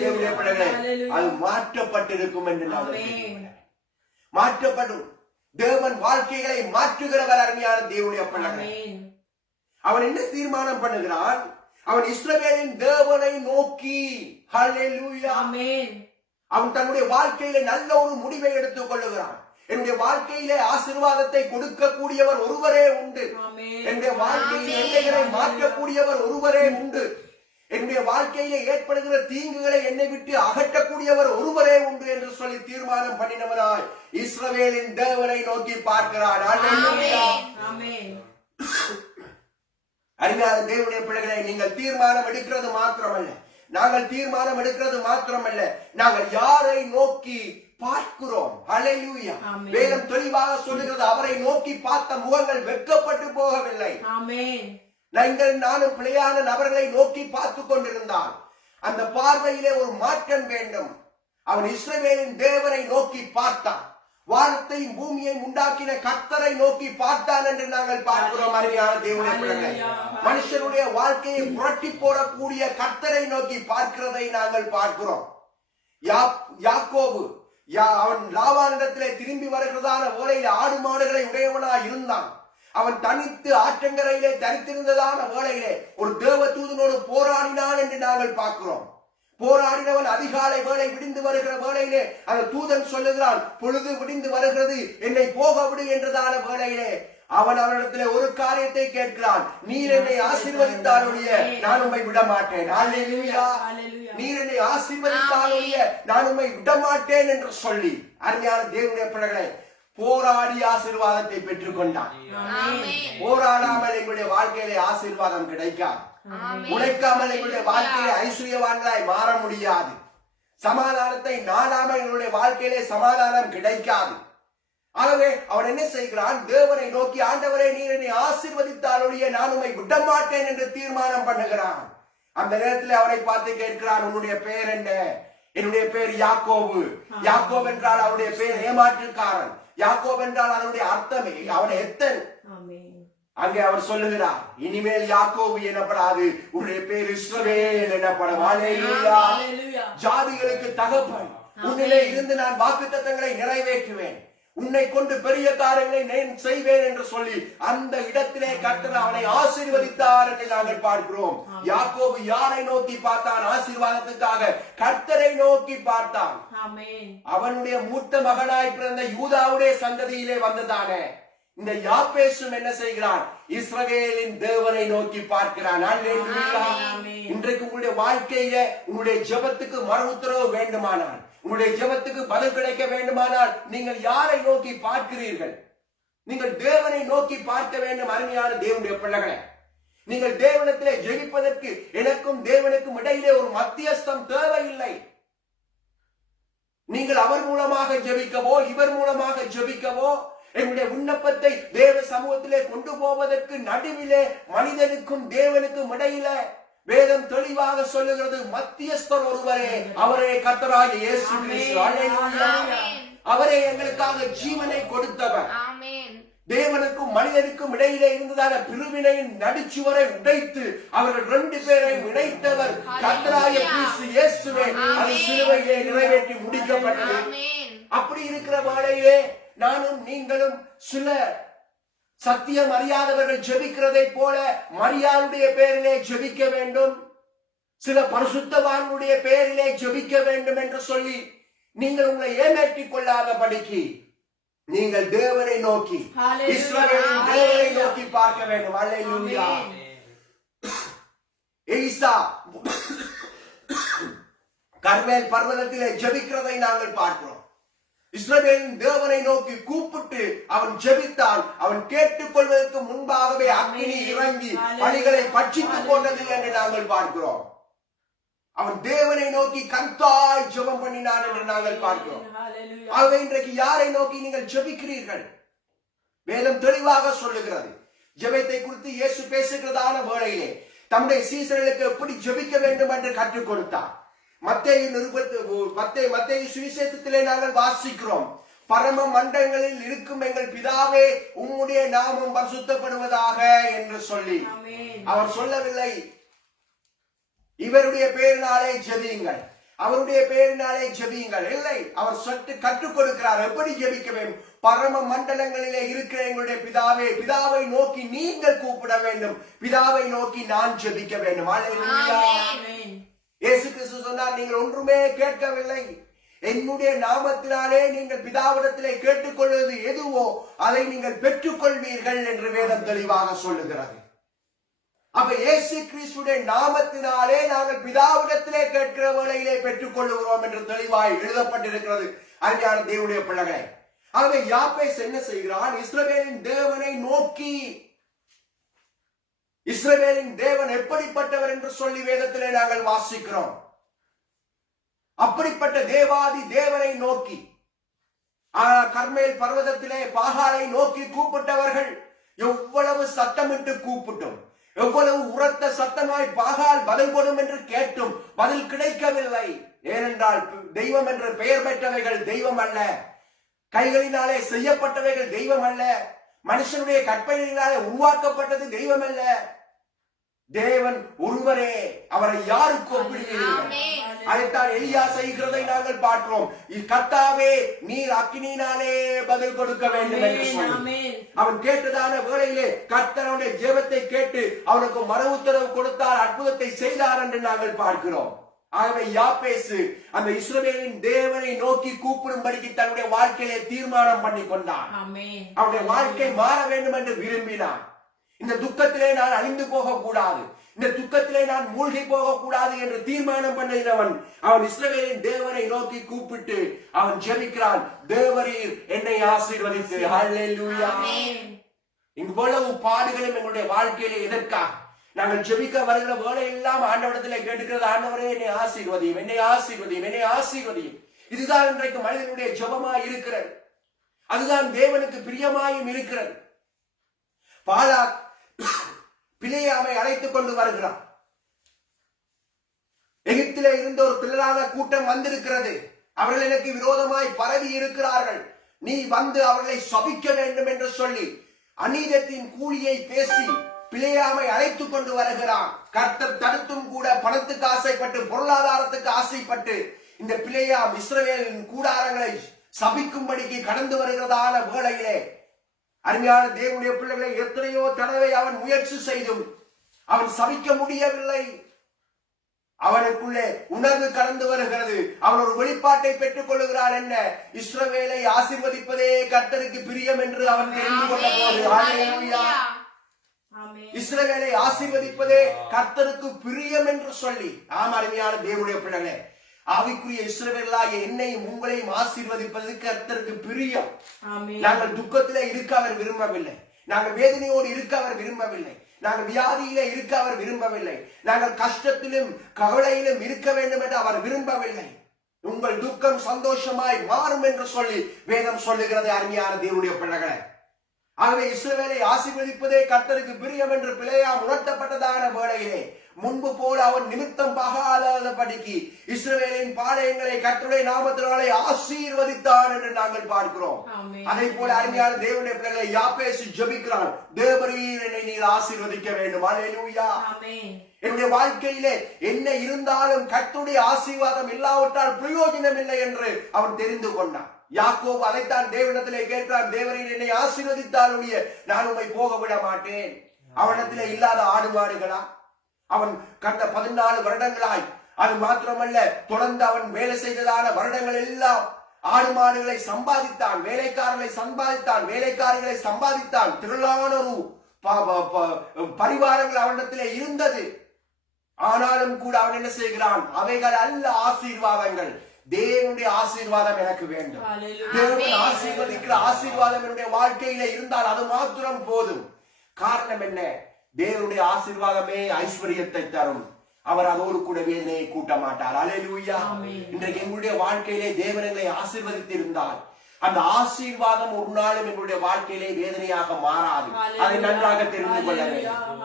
தேவனுடைய பிள்ளைகளே அது மாற்றப்பட்டிருக்கும் என்று நாங்கள் மாற்றப்படும். தேவன் வாழ்க்கைகளை மாற்றுகிறவர். அருமையான தேவனுடைய பிள்ளைகளே, அவன் என்ன தீர்மானம் பண்ணுகிறான்? அவன் இஸ்ரவேலின் தேவனை நோக்கி, ஹல்லேலூயா, அவன் தன்னுடைய வாழ்க்கையில நல்ல ஒரு முடிவை எடுத்துக் கொள்ளுகிறான். என்னுடைய வாழ்க்கையிலே ஆசீர்வாதத்தை கொடுக்கக்கூடியவர் ஒருவரே உண்டு, என்னுடைய வாழ்க்கையில் எல்லைகளை மாற்றக்கூடியவர் ஒருவரே உண்டு, என்னுடைய வாழ்க்கையிலே ஏற்படுகிற தீங்குகளை என்னை விட்டு அகற்றக்கூடியவர் ஒருவரே உண்டு என்று சொல்லி தீர்மானம் பண்ணினவராய் இஸ்ரவேலின் தேவனை நோக்கி பார்க்கிறான். அருமையான தேவனுடைய பிள்ளைகளை, நீங்கள் தீர்மானம் எடுக்கிறது மாத்திரமல்ல, நாங்கள் தீர்மானம் எடுக்கிறது மாத்திரமல்ல, நாங்கள் யாரை நோக்கி பார்க்கிறோம். ஹல்லேலூயா. வேதம் தெளிவாக சொல்லுகிறது, அவரை நோக்கி பார்த்த முகங்கள் வெட்கப்பட்டு போகவில்லை. நானும் பிள்ளையான நபர்களை நோக்கி பார்த்து கொண்டிருந்தான். அந்த பார்வையிலே ஒரு மாற்றம் வேண்டும். அவன் இஸ்ரவேலின் தேவனை நோக்கி பார்த்தான், வானத்தையும் பூமியை உண்டாக்கின கர்த்தரை நோக்கி பார்த்தான் என்று நாங்கள் பார்க்கிறோம். அருமையான தேவனுடைய பிள்ளைகளே, மனுஷனுடைய வாழ்க்கையை புரட்டி போடக்கூடிய கர்த்தரை நோக்கி பார்க்கிறதை நாங்கள் பார்க்கிறோம். யாக்கோபு அவன் லாபானிடத்திலே திரும்பி வருகிறதான வேளையில் ஆடு மாடுகளை உடையவனாய் இருந்தான். அவன் தனித்து ஆற்றங்கரையிலே தரித்திருந்ததான வேளையிலே ஒரு தேவ தூதனோடு போராடினான் என்று நாங்கள் பார்க்கிறோம். போராடினவன் அதிகாலை வேளை விடிந்து வருகிற வேளையிலே அந்த தூதன் சொல்லுகிறான், பொழுது விடிந்து வருகிறது, என்னை போக விடு என்றதான வேளையிலே அவன் அவனிடத்திலே ஒரு காரியத்தை கேட்கிறான், நீர் என்னை ஆசீர்வதித்தாலொழிய நான் உம்மை விட மாட்டேன். ஹல்லேலூயா. நீர் என்னை ஆசீர்வதித்தாலொழிய நான் உம்மை விட மாட்டேன் என்று சொல்லி அருமையான தேவனுடைய பிள்ளைகளை போராடி ஆசீர்வாதத்தை பெற்றுக் கொண்டான். போராடாமல் எங்களுடைய வாழ்க்கையிலே ஆசீர்வாதம் கிடைக்காது. உழைக்காமல் எங்களுடைய வாழ்க்கையிலே ஐஸ்வர்யவான்களாய் மாற முடியாது. சமாதானத்தை நாடாமல் எங்களுடைய வாழ்க்கையிலே சமாதானம் கிடைக்காது. ஆகவே அவன் என்ன செய்கிறான்? தேவனை நோக்கி, ஆண்டவரே நீர் என்னை ஆசீர்வதித்தாலொழிய நான் உம்மை விட மாட்டேன் என்று தீர்மானம் பண்ணுகிறான். அந்த நேரத்தில் அவனை பார்த்து கேட்கிறான், உன்னுடைய பெயர் என்ன? என்னுடைய பெயர் யாக்கோபு. யாக்கோபு என்றால் அவனுடைய பெயர் ஏமாற்றுக்காரன். யாக்கோபு என்றால் அதனுடைய அர்த்தமே அவன் எத்தன். அங்கே அவர் சொல்லுகிறார், இனிமேல் யாக்கோபு எனப்படாது, உன்னுடைய பேர் இஸ்ரவேல் எனப்படும். அல்லேலூயா. ஜாதிகளுக்கு தகப்பன், உன்னிலே இருந்து நான் வாக்குத்தத்தங்களை நிறைவேற்றுவேன், உன்னை கொண்டு பெரிய காரியங்களை நான் செய்வேன் என்று சொல்லி அந்த இடத்திலே கர்த்தர் அவனை ஆசீர்வதித்தார் என்று நாங்கள் பார்க்கிறோம். யாக்கோபு யாரை நோக்கி பார்த்தான்? ஆசீர்வாதத்துக்காக கர்த்தரை நோக்கி பார்த்தான். அவனுடைய மூத்த மகனாய் பிறந்த யூதாவுடைய சந்ததியிலே வந்ததானே இந்த யாப்பேசும் என்ன செய்கிறான்? இஸ்ரவேலின் தேவனை நோக்கி பார்க்கிறான். அல்லேலூயா. இன்றைக்கு உங்களுடைய வாழ்க்கையில உங்களுடைய ஜெபத்துக்கு மறு உத்தரவு வேண்டுமானால், உங்களுடைய ஜெபத்துக்கு பதில் கிடைக்க வேண்டுமானால் நீங்கள் யாரை நோக்கி பார்க்கிறீர்கள்? நீங்கள் தேவனை நோக்கி பார்க்க வேண்டும். அருமையான தேவனுடைய பிள்ளைகளே, நீங்கள் தேவனத்திலே ஜெபிப்பதற்கு எனக்கும் தேவனுக்கும் இடையிலே ஒரு மத்தியஸ்தம் தேவையில்லை. நீங்கள் அவர் மூலமாக ஜெபிக்கவோ இவர் மூலமாக ஜெபிக்கவோ என்னுடைய விண்ணப்பத்தை தேவ சமூகத்திலே கொண்டு போவதற்கு நடுவிலே மனிதனுக்கும் தேவனுக்கும் இடையில வேதம் தெளிவாக சொல்லுகிறது, மத்தியஸ்தர் ஒருவரே, அவரே கர்த்தராகிய இயேசு கிறிஸ்து. அல்லேலூயா. அவரே எங்களுக்காக ஜீவனை கொடுத்தவர். தேவனுக்கும் மனிதனுக்கும் இடையிலே இருந்ததான பிரிவினையின் நடுச்சுவரை உடைத்து அவர்கள் 2 பேரை இணைத்தவர் கர்த்தராகிய கிறிஸ்து இயேசுவே. அது சிலுவையிலே நிறைவேற்றி முடிக்கப்பட்டது. அப்படி இருக்கிற வேளையிலே நானும் நீங்களும் சில சத்தியம் அறியாதவர்கள் ஜெபிக்கிறதை போல மரியாளுடைய பெயரிலே ஜெபிக்க வேண்டும், சில பரிசுத்தவான்களுடைய பெயரிலே ஜெபிக்க வேண்டும் என்று சொல்லி நீங்கள் உங்களை ஏமாற்றிக் கொள்ளாதபடிக்கு நீங்கள் தேவனை நோக்கி, இஸ்ரவேலின் தேவனை நோக்கி பார்க்க வேண்டும். அல்லேலூயா. எலிசா கர்மேல் பர்வதத்திலே ஜெபிக்கிறதை நாங்கள் பார்க்கிறோம். இஸ்ரவேலின் தேவனை நோக்கி கூப்பிட்டு அவன் ஜெபித்தான். அவன் கேட்டுக் கொள்வதற்கு முன்பாகவே அக்கினி இறங்கி பலிகளை பட்சித்துக் கொண்டது என்று நாங்கள் பார்க்கிறோம். அவன் தேவனை நோக்கி கர்த்தாய் ஜெபம் பண்ணினான் என்று நாங்கள் பார்க்கிறோம். ஆகவே இன்றைக்கு யாரை நோக்கி நீங்கள் ஜெபிக்கிறீர்கள்? வேதம் தெளிவாக சொல்லுகிறது. ஜெபத்தை குறித்து இயேசு பேசுகிறதான வேளையிலே தம்முடைய சீசர்களுக்கு எப்படி ஜெபிக்க வேண்டும் என்று கற்றுக் கொடுத்தார். மத்தேயு சுவிசேஷத்திலே நாங்கள் வாசிக்கிறோம், பரம மண்டலங்களில் இருக்கும் எங்கள் பிதாவே உம்முடைய நாமம் பரிசுத்தப்படுவதாக என்று சொல்லி. அவர் சொல்லவில்லை இவருடைய பெயரினாலே ஜெபியுங்கள், அவருடைய பெயரினாலே ஜெபியுங்கள். இல்லை, அவர் சற்று கற்றுக் கொடுக்கிறார் எப்படி ஜெபிக்க வேண்டும். பரம மண்டலங்களிலே இருக்கிற எங்களுடைய பிதாவே, பிதாவை நோக்கி நீங்கள் கூப்பிட வேண்டும், பிதாவை நோக்கி நான் ஜெபிக்க வேண்டும். அல்லேலூயா. இயேசு கிறிஸ்து சொன்னார், நீங்கள் ஒன்றுமே கேட்கவில்லை, என்னுடைய நாமத்தினாலே நீங்கள் பிதாவிடத்திலே கேட்டுக்கொள்வது எதுவோ அதை நீங்கள் பெற்றுக் கொள்வீர்கள் என்று வேதம் தெளிவாக சொல்லுகிறது. அப்ப இயேசு கிறிஸ்துடைய நாமத்தினாலே நாங்கள் பிதாவிடத்திலே கேட்கிற வேளையிலே பெற்றுக் கொள்ளுகிறோம் என்று தெளிவாய் எழுதப்பட்டிருக்கிறது. அருமையான தேவனுடைய பிள்ளைகளே, ஆகவே யாப்பேஸ் என்ன செய்கிறான்? இஸ்ரவேலின் தேவனை நோக்கி, இஸ்ரவேலின் தேவன் எப்படிப்பட்டவர் என்று சொல்லி வேதத்திலே நாங்கள் வாசிக்கிறோம். அப்படிப்பட்ட தேவாதி தேவனை நோக்கி கர்மேல் பர்வதத்திலே பாகாலை நோக்கி கூப்பிட்டவர்கள் எவ்வளவு சத்தமிட்டு கூப்பிட்டும், எவ்வளவு உரத்த சத்தமாய் பாகால் பதில் கொடும் என்று கேட்டும் பதில் கிடைக்கவில்லை. ஏனென்றால் தெய்வம் என்று பெயர் பெற்றவைகள் தெய்வம் அல்ல, கைகளினாலே செய்யப்பட்டவைகள் தெய்வம் அல்ல, மனுஷனுடைய கற்பனையினாலே உருவாக்கப்பட்டது தெய்வம் அல்ல, தேவன் ஒருவரே. அவரை யாருக்கு ஒப்பிடுவீர்கள்? அதைத்தான் எலியா செய்கிறதை நாங்கள் பார்க்கிறோம். கர்த்தாவே நீர் அக்கினியினாலே பதில் கொடுக்க வேண்டும் என்று சொல்லி அவன் கேட்டதான வேளையிலே கர்த்தருடைய ஜெபத்தை கேட்டு அவனுக்கு மறு உத்தரவு கொடுத்தார், அற்புதத்தை செய்தார் என்று நாங்கள் பார்க்கிறோம். ஆகவே யாப்பேசு அந்த இஸ்ரவேலின் தேவனை நோக்கி கூப்பிடும்படிக்கு தன்னுடைய வாழ்க்கையிலே தீர்மானம் பண்ணி கொண்டான். அவனுடைய வாழ்க்கை மாற வேண்டும் என்று விரும்பினான். இந்த துக்கத்திலே நான் அழிந்து போக கூடாது, இந்த துக்கத்திலே நான் மூழ்கி போக கூடாது என்று தீர்மானம் பண்ணினவன் அவன் இஸ்ரவேலின் தேவனை நோக்கி கூப்பிட்டு அவன் ஜெபிக்கிறான், தேவரீர் என்னை ஆசீர்வதித்து. ஹல்லேலூயா. இவ்வளவு பாடுகளும் எங்களுடைய வாழ்க்கையிலே எதற்காக? நாங்கள் ஜெபிக்க வருகிற வேலை எல்லாம் ஆண்டவரிடத்திலே கேட்டுக்கிறது, ஆண்டவரே என்னை ஆசீர்வதியும், என்னை ஆசீர்வதியும், என்னை ஆசீர்வதியும். இதுதான் இன்றைக்கு மனிதனுடைய ஜெபமாய் இருக்கிறது, அதுதான் தேவனுக்கு பிரியமாயும் இருக்கிறது. பாலாக் பிலேயாமை அழைத்துக் கொண்டு வருகிறான். எகிப்திலே இருந்த ஒரு திரளான கூட்டம் வந்திருக்கிறது, அவர்கள் எனக்கு விரோதமாய் பரவி இருக்கிறார்கள், நீ வந்து அவர்களை சபிக்க வேண்டும் என்று சொல்லி அநீதத்தின் கூலியை பேசி பிலேயாமை அழைத்துக் கொண்டு வருகிறான். கர்த்தர் தடுத்தும் கூட பணத்துக்கு ஆசைப்பட்டு பொருளாதாரத்துக்கு ஆசைப்பட்டு இந்த பிலேயாம் இஸ்ரவேலின் கூடாரங்களை சபிக்கும்படிக்கு கடந்து வருகிறதான வேளையிலே அருமையான தேவனுடைய பிள்ளைகளை எத்தனையோ தடவை அவன் முயற்சி செய்தும் அவன் சபிக்க முடியவில்லை. அவனுக்குள்ளே உணர்வு கடந்து வருகிறது. அவன் ஒரு வெளிப்பாட்டை பெற்றுக் கொள்ளுகிறான். என்ன? இஸ்ரவேலை ஆசீர்வதிப்பதே கர்த்தருக்கு பிரியம் என்று அவன் தெரிந்து கொண்ட போது, ஹல்லேலூயா, இஸ்ரவேலை ஆசீர்வதிப்பதே கர்த்தருக்கு பிரியம் என்று சொல்லி, ஆம் அருமையான தேவனுடைய பிள்ளைகளே, ஆவிக்குரிய இஸ்ரவேலாகிய என்னையும் உங்களையும் ஆசீர்வதிப்பது கர்த்தருக்கு பிரியம். நாங்கள் துக்கத்திலே இருக்க அவர் விரும்பவில்லை. நாங்கள் வேதனையோடு இருக்க அவர் விரும்பவில்லை. நாங்கள் வியாதியிலே இருக்க அவர் விரும்பவில்லை. நாங்கள் கஷ்டத்திலும் கவலையிலும் இருக்க வேண்டும் என்று அவர் விரும்பவில்லை. உங்கள் துக்கம் சந்தோஷமாய் மாறும் என்று சொல்லி வேதம் சொல்லுகிறது அருமையான தேவனுடைய பிள்ளைகளே. ஆகவே இஸ்ரவேலை ஆசீர்வதிப்பதே கர்த்தருக்கு பிரியம் என்று பிலேயாம் உணர்த்தப்பட்டதான வேளையிலே முன்பு போல அவன் நிமித்தம் பாகாதபடிக்கு இஸ்ரவேலின் பாளையங்களை கர்த்தருடைய நாமத்தினாலே ஆசீர்வதித்தான் என்று நாங்கள் பார்க்கிறோம். அதே போல அருமையான தேவனுடைய பிள்ளைகளை யாபேசு ஜெபிக்கிறான், தேவரீர் என்னை நீர் ஆசீர்வதிக்க வேண்டும். ஹல்லேலூயா. என்னுடைய வாழ்க்கையிலே என்ன இருந்தாலும் கர்த்தருடைய ஆசீர்வாதம் இல்லாவிட்டால் பிரயோஜனம் இல்லை என்று அவன் தெரிந்து கொண்டான். யாக்கோபு அதைத்தான் தேவனிடத்திலே கேட்கிறான், தேவரீர் என்னை ஆசீர்வதித்தாலுடைய நான் உம்மை போக விட மாட்டேன். அவனிடத்திலே இல்லாத ஆடு மாடுகளா? அவன் கடந்த 14 வருடங்களாய், அது மாத்திரமல்ல தொடர்ந்து அவன் வேலை செய்ததான வருடங்கள் எல்லாம் ஆடு மாடுகளை சம்பாதித்தான், வேலைக்காரர்களை சம்பாதித்தான், வேலைக்காரிகளை சம்பாதித்தான். திரளான பரிவாரங்கள் அவனிடத்திலே இருந்தது. ஆனாலும் கூட அவன் என்ன செய்கிறான்? அவைகள் அல்ல ஆசீர்வாதங்கள். தேவனுடைய ஆசீர்வாதம் எனக்கு வேண்டும். தேவன் ஆசீர்வதிக்கிற ஆசீர்வாதம் என்னுடைய வாழ்க்கையில இருந்தால் அது மாத்திரம் போதும். காரணம் என்ன? தேவனுடைய ஆசீர்வாதமே ஐஸ்வர்யத்தை தரும். அவர் அதோடு கூட வேதனையை கூட்ட மாட்டார். அல்லேலூயா. இன்றைக்கு எங்களுடைய வாழ்க்கையிலே தேவன் எங்களை ஆசீர்வதித்து இருந்தால் அந்த ஆசீர்வாதம் ஒரு நாளும் எங்களுடைய வாழ்க்கையிலே வேதனையாக மாறாது. அதை நன்றாக தெரிந்து கொள்ள வேண்டும்.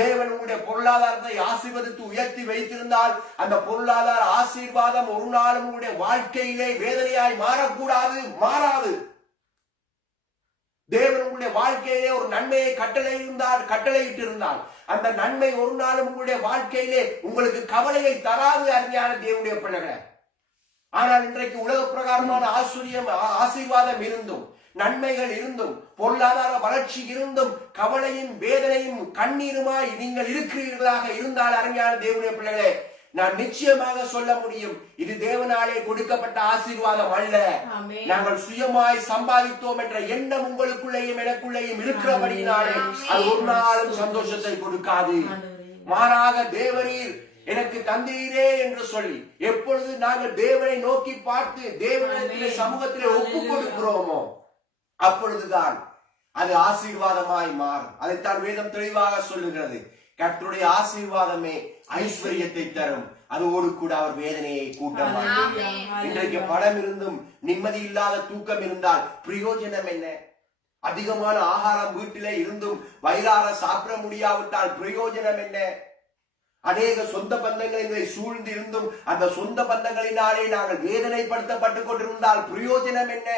தேவன் உங்களுடைய பொருளாதாரத்தை ஆசீர்வதித்து உயர்த்தி வைத்திருந்தால் அந்த பொருளாதார ஆசீர்வாதம் ஒரு நாளும் உங்களுடைய வாழ்க்கையிலே வேதனையாய் மாறக்கூடாது, மாறாது. தேவன் உங்களுடைய வாழ்க்கையிலே ஒரு நன்மையை கட்டளையிட்டு இருந்தால் அந்த நன்மை ஒரு நாளும் உங்களுடைய வாழ்க்கையிலே உங்களுக்கு கவலையை தராது அருமையான தேவனுடைய பிள்ளைகளே. ஆனால் இன்றைக்கு உலக பிரகாரமான ஆசீர்வாதம் இருந்தும் நன்மைகள் இருந்தும் பொருளாதார வளர்ச்சி இருந்தும் கவலையும் வேதனையும் கண்ணீருமாய் நீங்கள் இருக்கிறீர்களாக இருந்தால் அருமையான தேவனுடைய பிள்ளைகளே, நான் நிச்சயமாக சொல்ல முடியும், இது தேவனாலே கொடுக்கப்பட்ட ஆசீர்வாதம் அல்ல. நாங்கள் சுயமாய் சம்பாதித்தோம் என்ற எண்ணம் உங்களுக்குள்ளேயும் எனக்குள்ளேயும் இருக்கிறபடினாலே அது ஒரு நாளும் சந்தோஷத்தை கொடுக்காது. மாறாக தேவரீர் எனக்கு தந்தீரே என்று சொல்லி எப்பொழுது நாங்கள் தேவனை நோக்கி பார்த்து தேவனிடத்திலே சமூகத்திலே ஒப்பு கொடுக்கிறோமோ அப்பொழுதுதான் அது ஆசீர்வாதமாய் மாறும். அதைத்தான் வேதம் தெளிவாக சொல்லுகிறது. கர்த்தருடைய ஆசீர்வாதமே ஐஸ்வர்யத்தை தரும், அதோடு கூட அவர் வேதனையை கூட்ட மாட்டார். இன்றைக்கு பணம் இருந்தும் நிம்மதி இல்லாத தூக்கம் இருந்தால் பிரயோஜனம் என்ன? அதிகமான ஆகாரம் வீட்டிலே இருந்தும் வயிறார சாப்பிட முடியாவிட்டால் பிரயோஜனம் என்ன? அநேக சொந்த பந்தங்கள் எங்களை சூழ்ந்து இருந்தும் அந்த சொந்த பந்தங்களினாலே நாங்கள் வேதனைப்படுத்தப்பட்டுக் கொண்டிருந்தால் பிரயோஜனம் என்ன?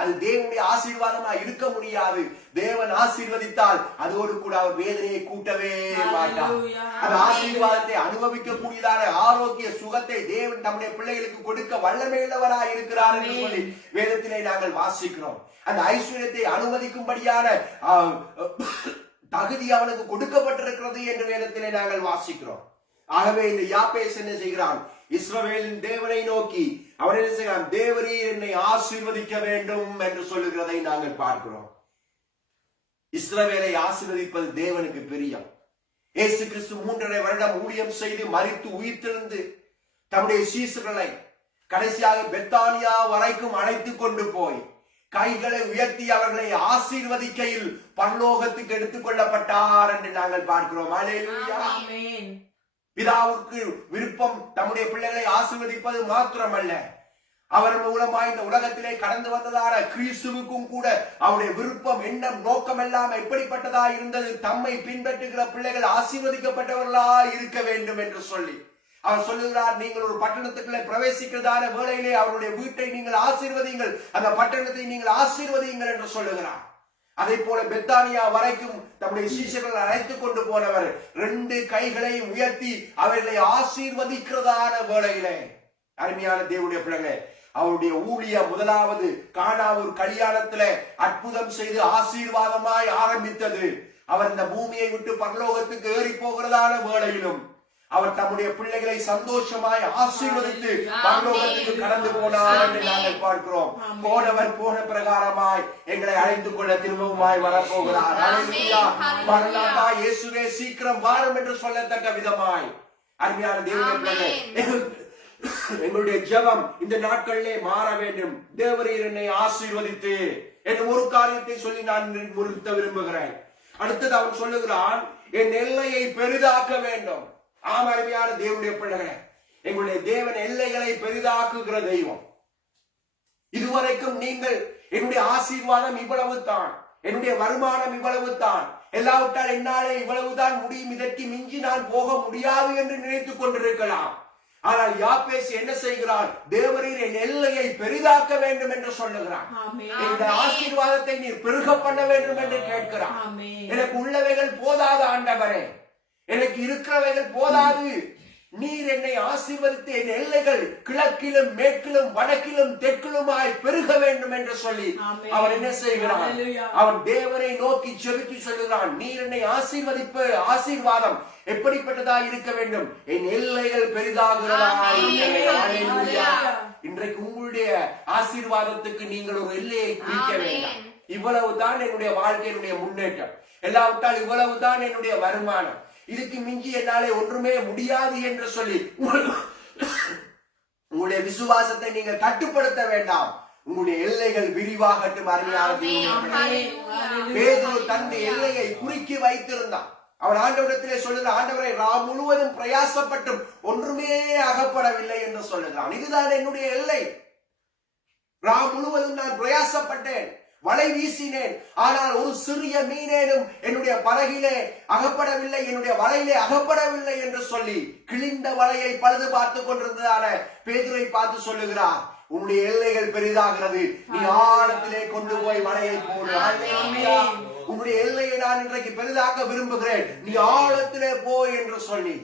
அது தேவனுடைய ஆசீர்வாதமா இருக்க முடியாது. தேவன் ஆசீர்வதித்தால் அதோடு கூட அவர் வேதனையை கூட்டவே மாட்டார். அந்த ஆசீர்வாதத்தை அனுபவிக்க கூடியதான ஆரோக்கிய சுகத்தை தேவன் நம்முடைய பிள்ளைகளுக்கு கொடுக்க வல்லமையுள்ளவராய் இருக்கிறார் என்று சொல்லி வேதத்திலே நாங்கள் வாசிக்கிறோம். அந்த ஐஸ்வர்யத்தை அனுமதிக்கும்படியான தகுதி அவனுக்கு கொடுக்கப்பட்டிருக்கிறது என்று வேதத்திலே நாங்கள் வாசிக்கிறோம். ஆகவே இந்த யாபேஸ் என்ன செய்கிறான்? இஸ்ரவேலின் தேவனை நோக்கி அவன் என்ன செய்கிறான்? தேவரீர் என்னை ஆசீர்வதிக்க வேண்டும் என்று சொல்லுகிறதை நாங்கள் பார்க்கிறோம். இஸ்ரவேலை ஆசீர்வதிப்பது தேவனுக்கு பிரியம். இயேசு கிறிஸ்து 3.5 வருடம் ஊழியம் செய்து மரித்து உயிர்த்தெழுந்து தம்முடைய சீசர்களை கடைசியாக பெத்தானியா வரைக்கும் அழைத்துக் கொண்டு போய் கைகளை உயர்த்தி அவர்களை ஆசீர்வதிக்கையில் பரலோகத்துக்கு எடுத்துக் கொள்ளப்பட்டார் என்று நாங்கள் பார்க்கிறோம். அல்லேலூயா. பிதாவுக்கு விருப்பம் தம்முடைய பிள்ளைகளை ஆசீர்வதிப்பது மாத்திரமல்ல, அவர் மூலமாய் இந்த உலகத்திலே கடந்து வந்ததான கிறிஸ்துவுக்கும் கூட அவருடைய விருப்பம், எண்ணம், நோக்கம் எல்லாம் எப்படிப்பட்டதா இருந்தது? தம்மை பின்பற்றுகிற பிள்ளைகள் ஆசீர்வதிக்கப்பட்டவர்களா இருக்க வேண்டும் என்று சொல்லி அவர் சொல்லுகிறார். நீங்கள் ஒரு பட்டணத்துக்குள்ளே பிரவேசிக்கிறதான வேளையிலே அவருடைய வீட்டை நீங்கள் ஆசீர்வதிங்கள், அந்த பட்டணத்தை நீங்கள் ஆசீர்வதிங்கள் என்று சொல்லுகிறார். அதை போல பெத்தானியா வரைக்கும் தம்முடைய சீஷர்களை அழைத்துக் கொண்டு போனவர் 2 கைகளையும் உயர்த்தி அவர்களை ஆசீர்வதிக்கிறதான வேளையிலே, அருமையான தேவனுடைய பிள்ளைகளே, அவருடைய ஊழிய முதலாவது கானாவூர் கல்யாணத்திலே அற்புதம் செய்து ஆசீர்வாதமாய் ஆரம்பித்தது. அவர் இந்த பூமியை விட்டு பரலோகத்துக்கு ஏறி போகிறதான வேளையிலும் அவர் தம்முடைய பிள்ளைகளை சந்தோஷமாய் ஆசீர்வதித்து பரலோகத்துக்கு கடந்து போனார் என்று நாங்கள் பார்க்கிறோம். போனவர் போன பிரகாரமாய் எங்களை அழைத்துக் கொள்ள திரும்பவுமாய் வரப்போகிறார். மரணாதா இயேசுவே சீக்கிரம் வாரும் என்று சொல்லத்தக்க விதமாய், அருமையான தேவனுடைய பிள்ளைகளே, எங்களுடைய ஜெபம் இந்த நாட்களிலே மாற வேண்டும். தேவரீர் என்னை ஆசீர்வதித்து என்று ஒரு காரியத்தை சொல்லி நான் நிறுத்த விரும்புகிறேன். அடுத்தது அவன் சொல்லுகிறான், என் எல்லையை பெரிதாக்க வேண்டும். ஆம், அருமையான தேவனுடைய பிள்ளைகளே, எங்களுடைய தேவன் எல்லைகளை பெரிதாக்குகிற தெய்வம். இதுவரைக்கும் நீங்கள் என்னுடைய ஆசீர்வாதம் இவ்வளவு தான், என்னுடைய வருமானம் இவ்வளவு தான், எல்லாவற்றால் என்னாலே இவ்வளவுதான் முடியும், இதற்கு மிஞ்சி நான் போக முடியாது என்று நினைத்துக் கொண்டிருக்கலாம். ஆனால் யாபேஸ் என்ன செய்கிறான்? தேவரீர் என் எல்லையை பெரிதாக்க வேண்டும் என்று சொல்லுகிறான். இந்த ஆசீர்வாதத்தை நீர் பெருக பண்ண வேண்டும் என்று கேட்கிறான். எனக்கு உள்ளவைகள் போதாது ஆண்டவரே, எனக்கு இருக்கிறவைகள் போதாது, நீர் என்னை ஆசீர்வதித்து என் எல்லைகள் கிழக்கிலும் மேற்கிலும் வடக்கிலும் தெற்கிலுமாய் பெருக வேண்டும் என்று சொல்லி அவன் என்ன செய்கிறான்? அவன் தேவனை நோக்கி செபித்து சொல்லுகிறான், நீர் என்னை ஆசீர்வதிப்பு ஆசீர்வாதம் எப்படிப்பட்டதா இருக்க வேண்டும்? என் எல்லைகள் பெரிதாகிறதா. இன்றைக்கு உங்களுடைய ஆசீர்வாதத்துக்கு நீங்கள் ஒரு எல்லையை குறிக்க வேண்டாம். இவ்வளவுதான் என்னுடைய வாழ்க்கையினுடைய முன்னேற்றம், எல்லாவற்றால் இவ்வளவுதான் என்னுடைய வருமானம், இதுக்கு மிஞ்சி என்னாலே ஒன்றுமே முடியாது என்று சொல்லி உங்களுடைய விசுவாசத்தை நீங்கள் கட்டுப்படுத்த வேண்டாம். உங்களுடைய எல்லைகள் விரிவாகட்டும். அருமையான பேதுரு தன்னுடைய எல்லையை குறுக்கி வைத்திருந்தான். அவன் ஆண்டவரிடத்திலே சொல்லுகிறான், ஆண்டவரை நான் முழுவதும் பிரயாசப்பட்டும் ஒன்றுமே அகப்படவில்லை என்று சொல்லுகிறான். இதுதான் என்னுடைய எல்லை. நான் முழுவதும் நான் பிரயாசப்பட்டேன், வலை வீசினேன், ஆனால் ஒரு சிறிய மீனேனும் என்னுடைய படகிலே அகப்படவில்லை, என்னுடைய வலையிலே அகப்படவில்லை என்று சொல்லி கிழிந்த வலையை பழுது பார்த்து கொண்டிருந்ததான பேதுரை பார்த்து சொல்லுகிறார், உன்னுடைய எல்லைகள் பெரிதாகிறது, நீ ஆழத்திலே கொண்டு போய் வலையை போடு. உன்னுடைய எல்லையை நான் இன்றைக்கு பெரிதாக்க விரும்புகிறேன், நீ ஆழத்திலே போய் என்று சொல்லி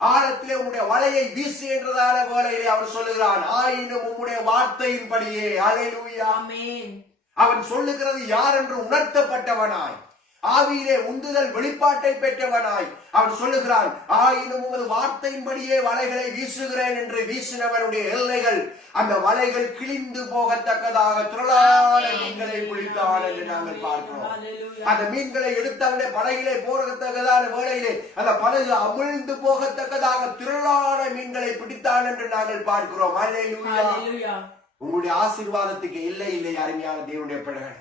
ஆழத்திலே உன்னுடைய வலையை வீசு என்றதான வேளையிலே அவர் சொல்லுகிறான், ஆயினும் உன்னுடைய வார்த்தையின்படியே. அல்லேலூயா. ஆமென். அவன் சொல்லுகிறது யார் என்று உணர்த்தப்பட்டவனாய், ஆவியிலே உந்துதல் வெளிப்பாட்டை பெற்றவனாய் அவன் சொல்லுகிறான், ஆயினும் உமது வார்த்தையின்படியே வலைகளை வீசுகிறேன் என்று வீசினவனுடைய எல்லைகள், அந்த வலைகள் கிழிந்து போகத்தக்கதாக திரளான மீன்களை பிடித்தான் என்று நாங்கள் பார்க்கிறோம். அந்த மீன்களை எடுத்தவனே படகிலே போகத்தக்கதான வேளையிலே அந்த படகு அமிழ்ந்து போகத்தக்கதாக திரளான மீன்களை பிடித்தான் என்று நாங்கள் பார்க்கிறோம். அல்லேலூயா. உங்களுடைய ஆசீர்வாதத்துக்கு எல்லை இல்லை. அருமையான தேவனுடைய பிள்ளைகளே,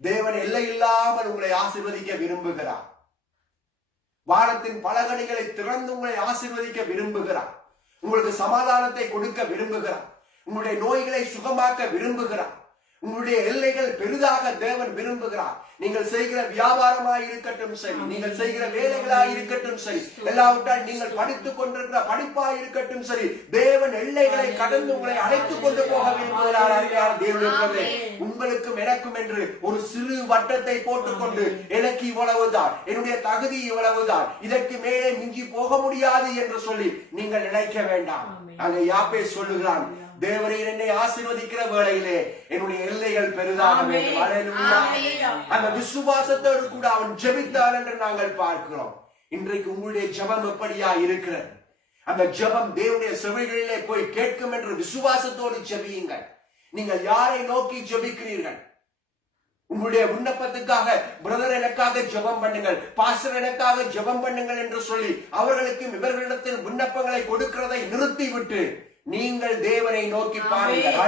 தேவன் எல்லை இல்லாமல் உங்களை ஆசீர்வதிக்க விரும்புகிறார். வானத்தின் பலகணிகளை திறந்து உங்களை ஆசீர்வதிக்க விரும்புகிறார். உங்களுக்கு சமாதானத்தை கொடுக்க விரும்புகிறார். உங்களுடைய நோய்களை சுகமாக்க விரும்புகிறார். உங்களுடைய எல்லைகள் பெரிதாக தேவன் விரும்புகிறார். நீங்கள் செய்கிற வியாபாரமாய் இருக்கட்டும் சரி, நீங்கள் செய்கிற வேலைகளாய் இருக்கட்டும் சரி, எல்லாவற்றால் நீங்கள் படித்துக் கொண்டிருக்கிற படிப்பாய் இருக்கட்டும் சரி, தேவன் எல்லைகளை கடந்து உங்களை அழைத்துக் கொண்டு போக விரும்புகிறார். தேவனுடைய உங்களுக்கும் எனக்கும் என்று ஒரு சிறு வட்டத்தை போட்டுக்கொண்டு, எனக்கு இவ்வளவுதான், என்னுடைய தகுதி இவ்வளவுதான், இதற்கு மேலே மிஞ்சி போக முடியாது என்று சொல்லி நீங்கள் நினைக்க வேண்டாம். அங்கே யாபேஸ் சொல்லுகிறான், தேவரீர் என்னை ஆசீர்வதிக்கிற வேளையிலே என்னுடைய எல்லைகள் பெரிதாக வேண்டும். அல்லேலூயா. அந்த விசுவாசத்தோடு கூட அவன் ஜெபித்தான் என்று நாங்கள் பார்க்கிறோம். இன்றைக்கு உங்களுடைய ஜெபம் எப்படியா இருக்கிறது? அந்த ஜெபம் தேவனுடைய செவிகளிலே போய் கேட்கும் என்று விசுவாசத்தோடு ஜெபியுங்கள். நீங்கள் யாரை நோக்கி ஜெபிக்கிறீர்கள்? உங்களுடைய விண்ணப்பத்துக்காக பிரதர் எனக்காக ஜெபம் பண்ணுங்கள், பாஸ்டர் எனக்காக ஜெபம் பண்ணுங்கள் என்று சொல்லி அவர்களுக்கும் இவர்களிடத்தில் விண்ணப்பங்களை கொடுக்கிறதை நிறுத்திவிட்டு நீங்கள் தேவனை நோக்கி பாருங்கள்.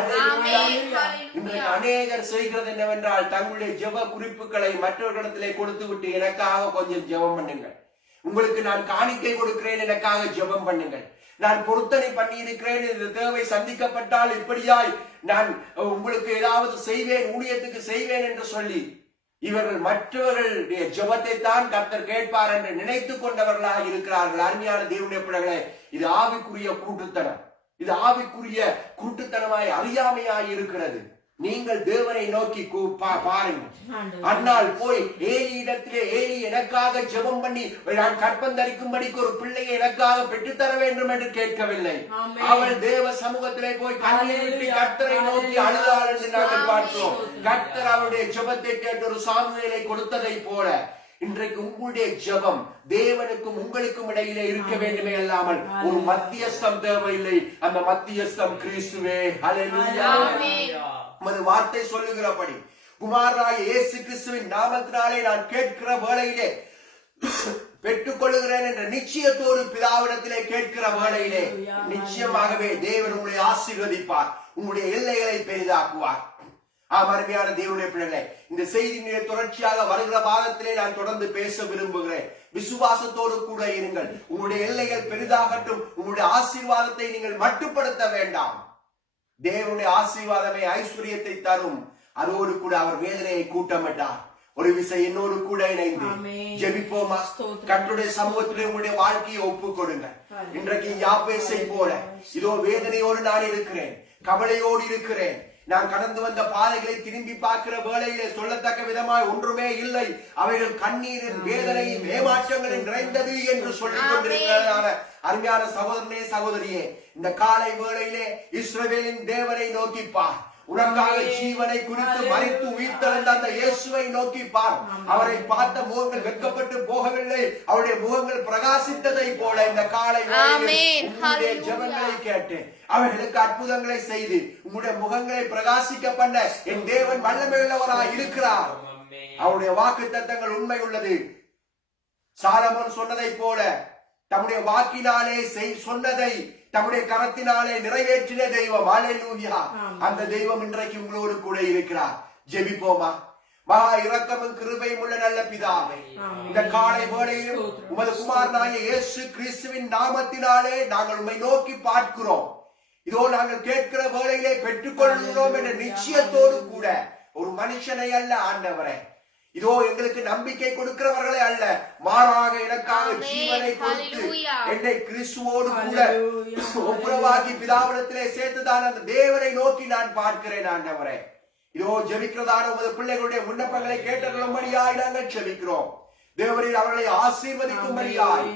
இன்றைக்கு அநேகர் செய்கிறது என்னவென்றால், தங்களுடைய ஜெப குறிப்புகளை மற்றவர்களிடத்திலே கொடுத்து விட்டு எனக்காக கொஞ்சம் ஜெபம் பண்ணுங்கள், உங்களுக்கு நான் காணிக்கை கொடுக்கிறேன், எனக்காக ஜெபம் பண்ணுங்கள், நான் பொருத்தனை பண்ணி இருக்கிறேன், இந்த தேவை சந்திக்கப்பட்டால் இப்படியாய் நான் உங்களுக்கு ஏதாவது செய்வேன், ஊழியத்துக்கு செய்வேன் என்று சொல்லி இவர்கள் மற்றவர்களுடைய ஜெபத்தை தான் கர்த்தர் கேட்பார் என்று நினைத்துக் கொண்டவர்களாக இருக்கிறார்கள். அருமையான தேவனுடைய பிள்ளைகளே, இது ஆவிக்குரிய கூட்டுத்தனம், இது ஆவிக்குரிய கூட்டுத்தனமாய் அறியாமையாய் இருக்கிறது. நீங்கள் தேவனை நோக்கி பாருங்கள். ஆண்டவரே. அண்ணால் போய் ஏலி இடத்திலே, ஏலி எனக்காக ஜெபம் பண்ணி நான் கற்பந்தரிக்கும்படிக்கு ஒரு பிள்ளையை எனக்காக பெற்றுத்தர வேண்டும் என்று கேட்கவில்லை. ஆமென். அவள் தேவ சமூகத்திலே போய் கண்ணீர் விட்டு கர்த்தரை நோக்கி அழுதாள் என்று நாங்கள் பார்க்கிறோம். கர்த்தர் அவருடைய ஜெபத்தை கேட்டு ஒரு சாமுவேலை கொடுத்ததை போல இன்றைக்கு உங்களுடைய ஜெபம் தேவனுக்கும் உங்களுக்கும் இடையிலே இருக்க வேண்டுமே அல்லாமல் ஒரு மத்தியஸ்தம் தேவையில்லை. அந்த மத்தியஸ்தம் கிறிஸ்துவே. ஹல்லேலூயா. உமது வார்த்தை சொல்லுகிறபடி குமாரனாகிய இயேசு கிறிஸ்துவின் நாமத்தினாலே நான் கேட்கிற வேளையிலே பெற்றுக் கொள்ளுகிறேன் என்ற நிச்சயத்தோடு பிதாவிடத்திலே கேட்கிற வேளையிலே நிச்சயமாகவே தேவன் உங்களை ஆசீர்வதிப்பார், உங்களுடைய எல்லைகளை பெரிதாக்குவார். அருமையான தேவனுடைய பிள்ளைகளே, இந்த செய்தியினுடைய தொடர்ச்சியாக வருகிற பாகத்திலே நான் தொடர்ந்து பேச விரும்புகிறேன். விசுவாசத்தோடு கூட இருங்கள். உங்களுடைய எல்லைகள் பெரிதாகட்டும். உங்களுடைய ஆசீர்வாதத்தை நீங்கள் மட்டுப்படுத்த வேண்டாம். தேவனுடைய ஆசீர்வாதமே ஐஸ்வர்யத்தை தரும். அதோடு கூட அவர் வேதனையை கூட்ட மாட்டார். ஒரு விசை என்னோடு கூட இணைந்து ஜெபிப்போமா? கர்த்தருடைய சமூகத்திலே உங்களுடைய வாழ்க்கையை ஒப்புக் கொடுங்க. இன்றைக்கு யாபேசை போல இதோ வேதனையோடு நான் இருக்கிறேன், கவலையோடு இருக்கிறேன். நான் கடந்து வந்த பாதைகளை திரும்பி பார்க்கிற வேளையிலே சொல்லத்தக்க விதமாய் ஒன்றுமே இல்லை. அவைகள் கண்ணீரின் வேதனையும் ஏமாற்றங்களின் நிறைந்தது என்று சொல்லிக் கொண்டிருக்கிறதான அருமையான சகோதரனே, சகோதரியே, இந்த காலை வேளையிலே இஸ்ரவேலின் தேவனை நோக்கிப்பார். உனக்காக ஜீவனை குறித்து மரித்து உயிர்த்தெழுந்த அந்த இயேசுவை நோக்கிப்பார். அவரை பார்த்த முகங்கள் வெட்கப்பட்டு போகவில்லை, அவருடைய முகங்கள் பிரகாசித்ததை போல இந்த காலை உங்களுடைய ஜெபங்களை கேட்டு அவர்களுக்கு அற்புதங்களை செய்து உங்களுடைய முகங்களை பிரகாசிக்க பண்ண என் தேவன் வல்லமையுள்ளவராய் இருக்கிறார். அவருடைய வாக்குத்தத்தங்கள் உண்மை உள்ளது. சாலமோன் சொன்னதை போல தம்முடைய வாக்கினாலே சொன்னதை தம்முடைய கரத்தினாலே நிறைவேற்றின தெய்வம். ஹல்லேலூயா. அந்த தெய்வம் இன்றைக்கு உங்களோடு கூட இருக்கிறார். ஜெபிப்போமா? மகா இரக்கமும் கிருபையும் உள்ள நல்ல பிதாவே, இந்த காலை வேளையில் உமது குமாரனாகிய இயேசு கிறிஸ்துவின் நாமத்தினாலே நாங்கள் உம்மை நோக்கி பார்க்கிறோம். இதோ நாங்கள் கேட்கிற வேளையிலே பெற்றுக் கொள்கிறோம் என்ற நிச்சயத்தோடு கூட ஒரு மனுஷனை அல்ல ஆண்டவரே, இதோ எங்களுக்கு நம்பிக்கை கொடுக்கிறவர்களே அல்ல, மாறாக எனக்காக ஜீவனை கொடுத்து என்னை கிறிஸ்துவோடு கூட ஒப்புரவாக்கி பிதாவிடத்திலே சேர்த்துதான் அந்த தேவனை நோக்கி நான் பார்க்கிறேன். ஆண்டவரே, இதோ ஜெபிக்கிறதான உமது பிள்ளைகளுடைய விண்ணப்பங்களை கேட்டருளும்படியாய் நாங்கள் ஜெபிக்கிறோம். தேவரில் அவர்களை ஆசீர்வதிக்கும்படியாய்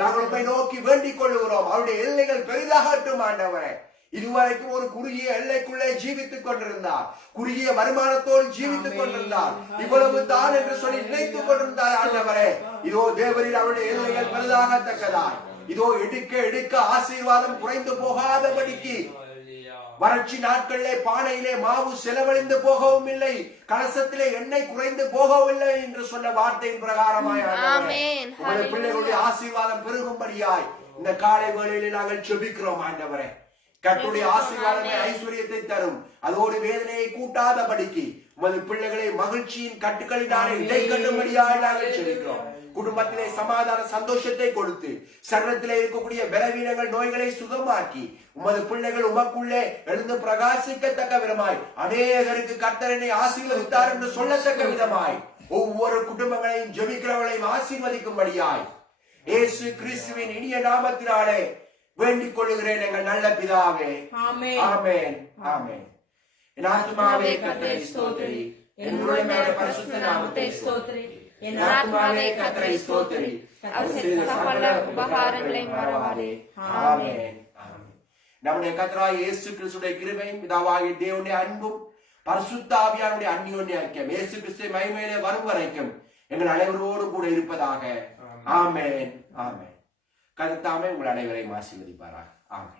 நாங்கள் உம்மை நோக்கி வேண்டிக் கொள்ளுகிறோம். அவருடைய எல்லைகள் பெரிதாகட்டும். ஆண்டவரே, இதுவரைக்கும் ஒரு குறுகிய எல்லைக்குள்ளே ஜீவித்துக் கொண்டிருந்தார், குறுகிய வருமானத்தோடு ஜீவித்துக் கொண்டிருந்தார், இவ்வளவு தான் என்று சொல்லி நினைத்துக் கொண்டிருந்தார். ஆண்டவரே, இதோ தேவரில் அவருடைய எல்லைகள் பெரிதாகத்தக்கதாய் இதோ எடுக்க எடுக்க ஆசீர்வாதம் குறைந்து போகாதபடிக்கு வறட்சி நாட்களிலே பானையிலே மாவு செலவழிந்து போகவும் இல்லை, கலசத்திலே எண்ணெய் குறைந்து போகவில்லை என்று சொன்ன வார்த்தையின் பிரகாரமாய் உங்களுடைய பிள்ளைகளுடைய ஆசீர்வாதம் பெருகும்படியாய் இந்த காலை வேளையிலே நாங்கள் ஜெபிக்கிறோம். ஆண்டவரே, கர்த்தருடைய ஆசீர்வாதமே ஐஸ்வர்யத்தை தரும். அதோடு வேதனையை கூட்டாதபடிக்கு உமது பிள்ளைகளை மகிழ்ச்சியின் கட்டுக்களினாலே இடைக்கட்டும்படியாய் நாங்கள் ஜெபிக்கிறோம். குடும்பத்திலே சமாதான சந்தோஷத்தை கொடுத்து சரீரத்திலே இருக்கக்கூடிய பலவீனங்கள் நோய்களை சுகமாக்கி உமது பிள்ளைகள் உமக்குள்ளே எழுந்து பிரகாசிக்கத்தக்க விதமாய் அநேகருக்கு கர்த்தரனை ஆசீர்வதித்தார் என்று சொல்லத்தக்க விதமாய் ஒவ்வொரு குடும்பங்களையும் ஜெபிக்கிறவர்களையும் ஆசீர்வதிக்கும்படியாய் இயேசு கிறிஸ்துவின் இனிய நாமத்தினாலே வேண்டிக் கொள்ளுகிறேன் எங்கள் நல்ல பிதாவே. ஆமென், ஆமென், ஆமென். என் ஆத்துமாவே கர்த்தரை ஸ்தோத்திரி, என் முழுமையான பரிசுத்த நாமத்தை ஸ்தோத்திரி. என் ஆத்துமாவே கர்த்தரை ஸ்தோத்திரி, அவர் செய்த சகல உபகாரங்களையும் மறவாதே. ஆமென், ஆமென். நம்முடைய கர்த்தராகிய இயேசு கிறிஸ்துவின் கிருபையும் பிதாவாகிய தேவனுடைய அன்பும் பரிசுத்த ஆவியானுடைய அந்யோன்ய ஐக்கியம் இயேசு கிறிஸ்து மகிமையிலே வரும் வரைக்கும் எங்கள் அனைவரோடு கூட இருப்பதாக. ஆமென், ஆமென். கர்த்தர் தாமே உங்கள் அனைவரையும் ஆசீர்வதிப்பாராக. ஆமென்.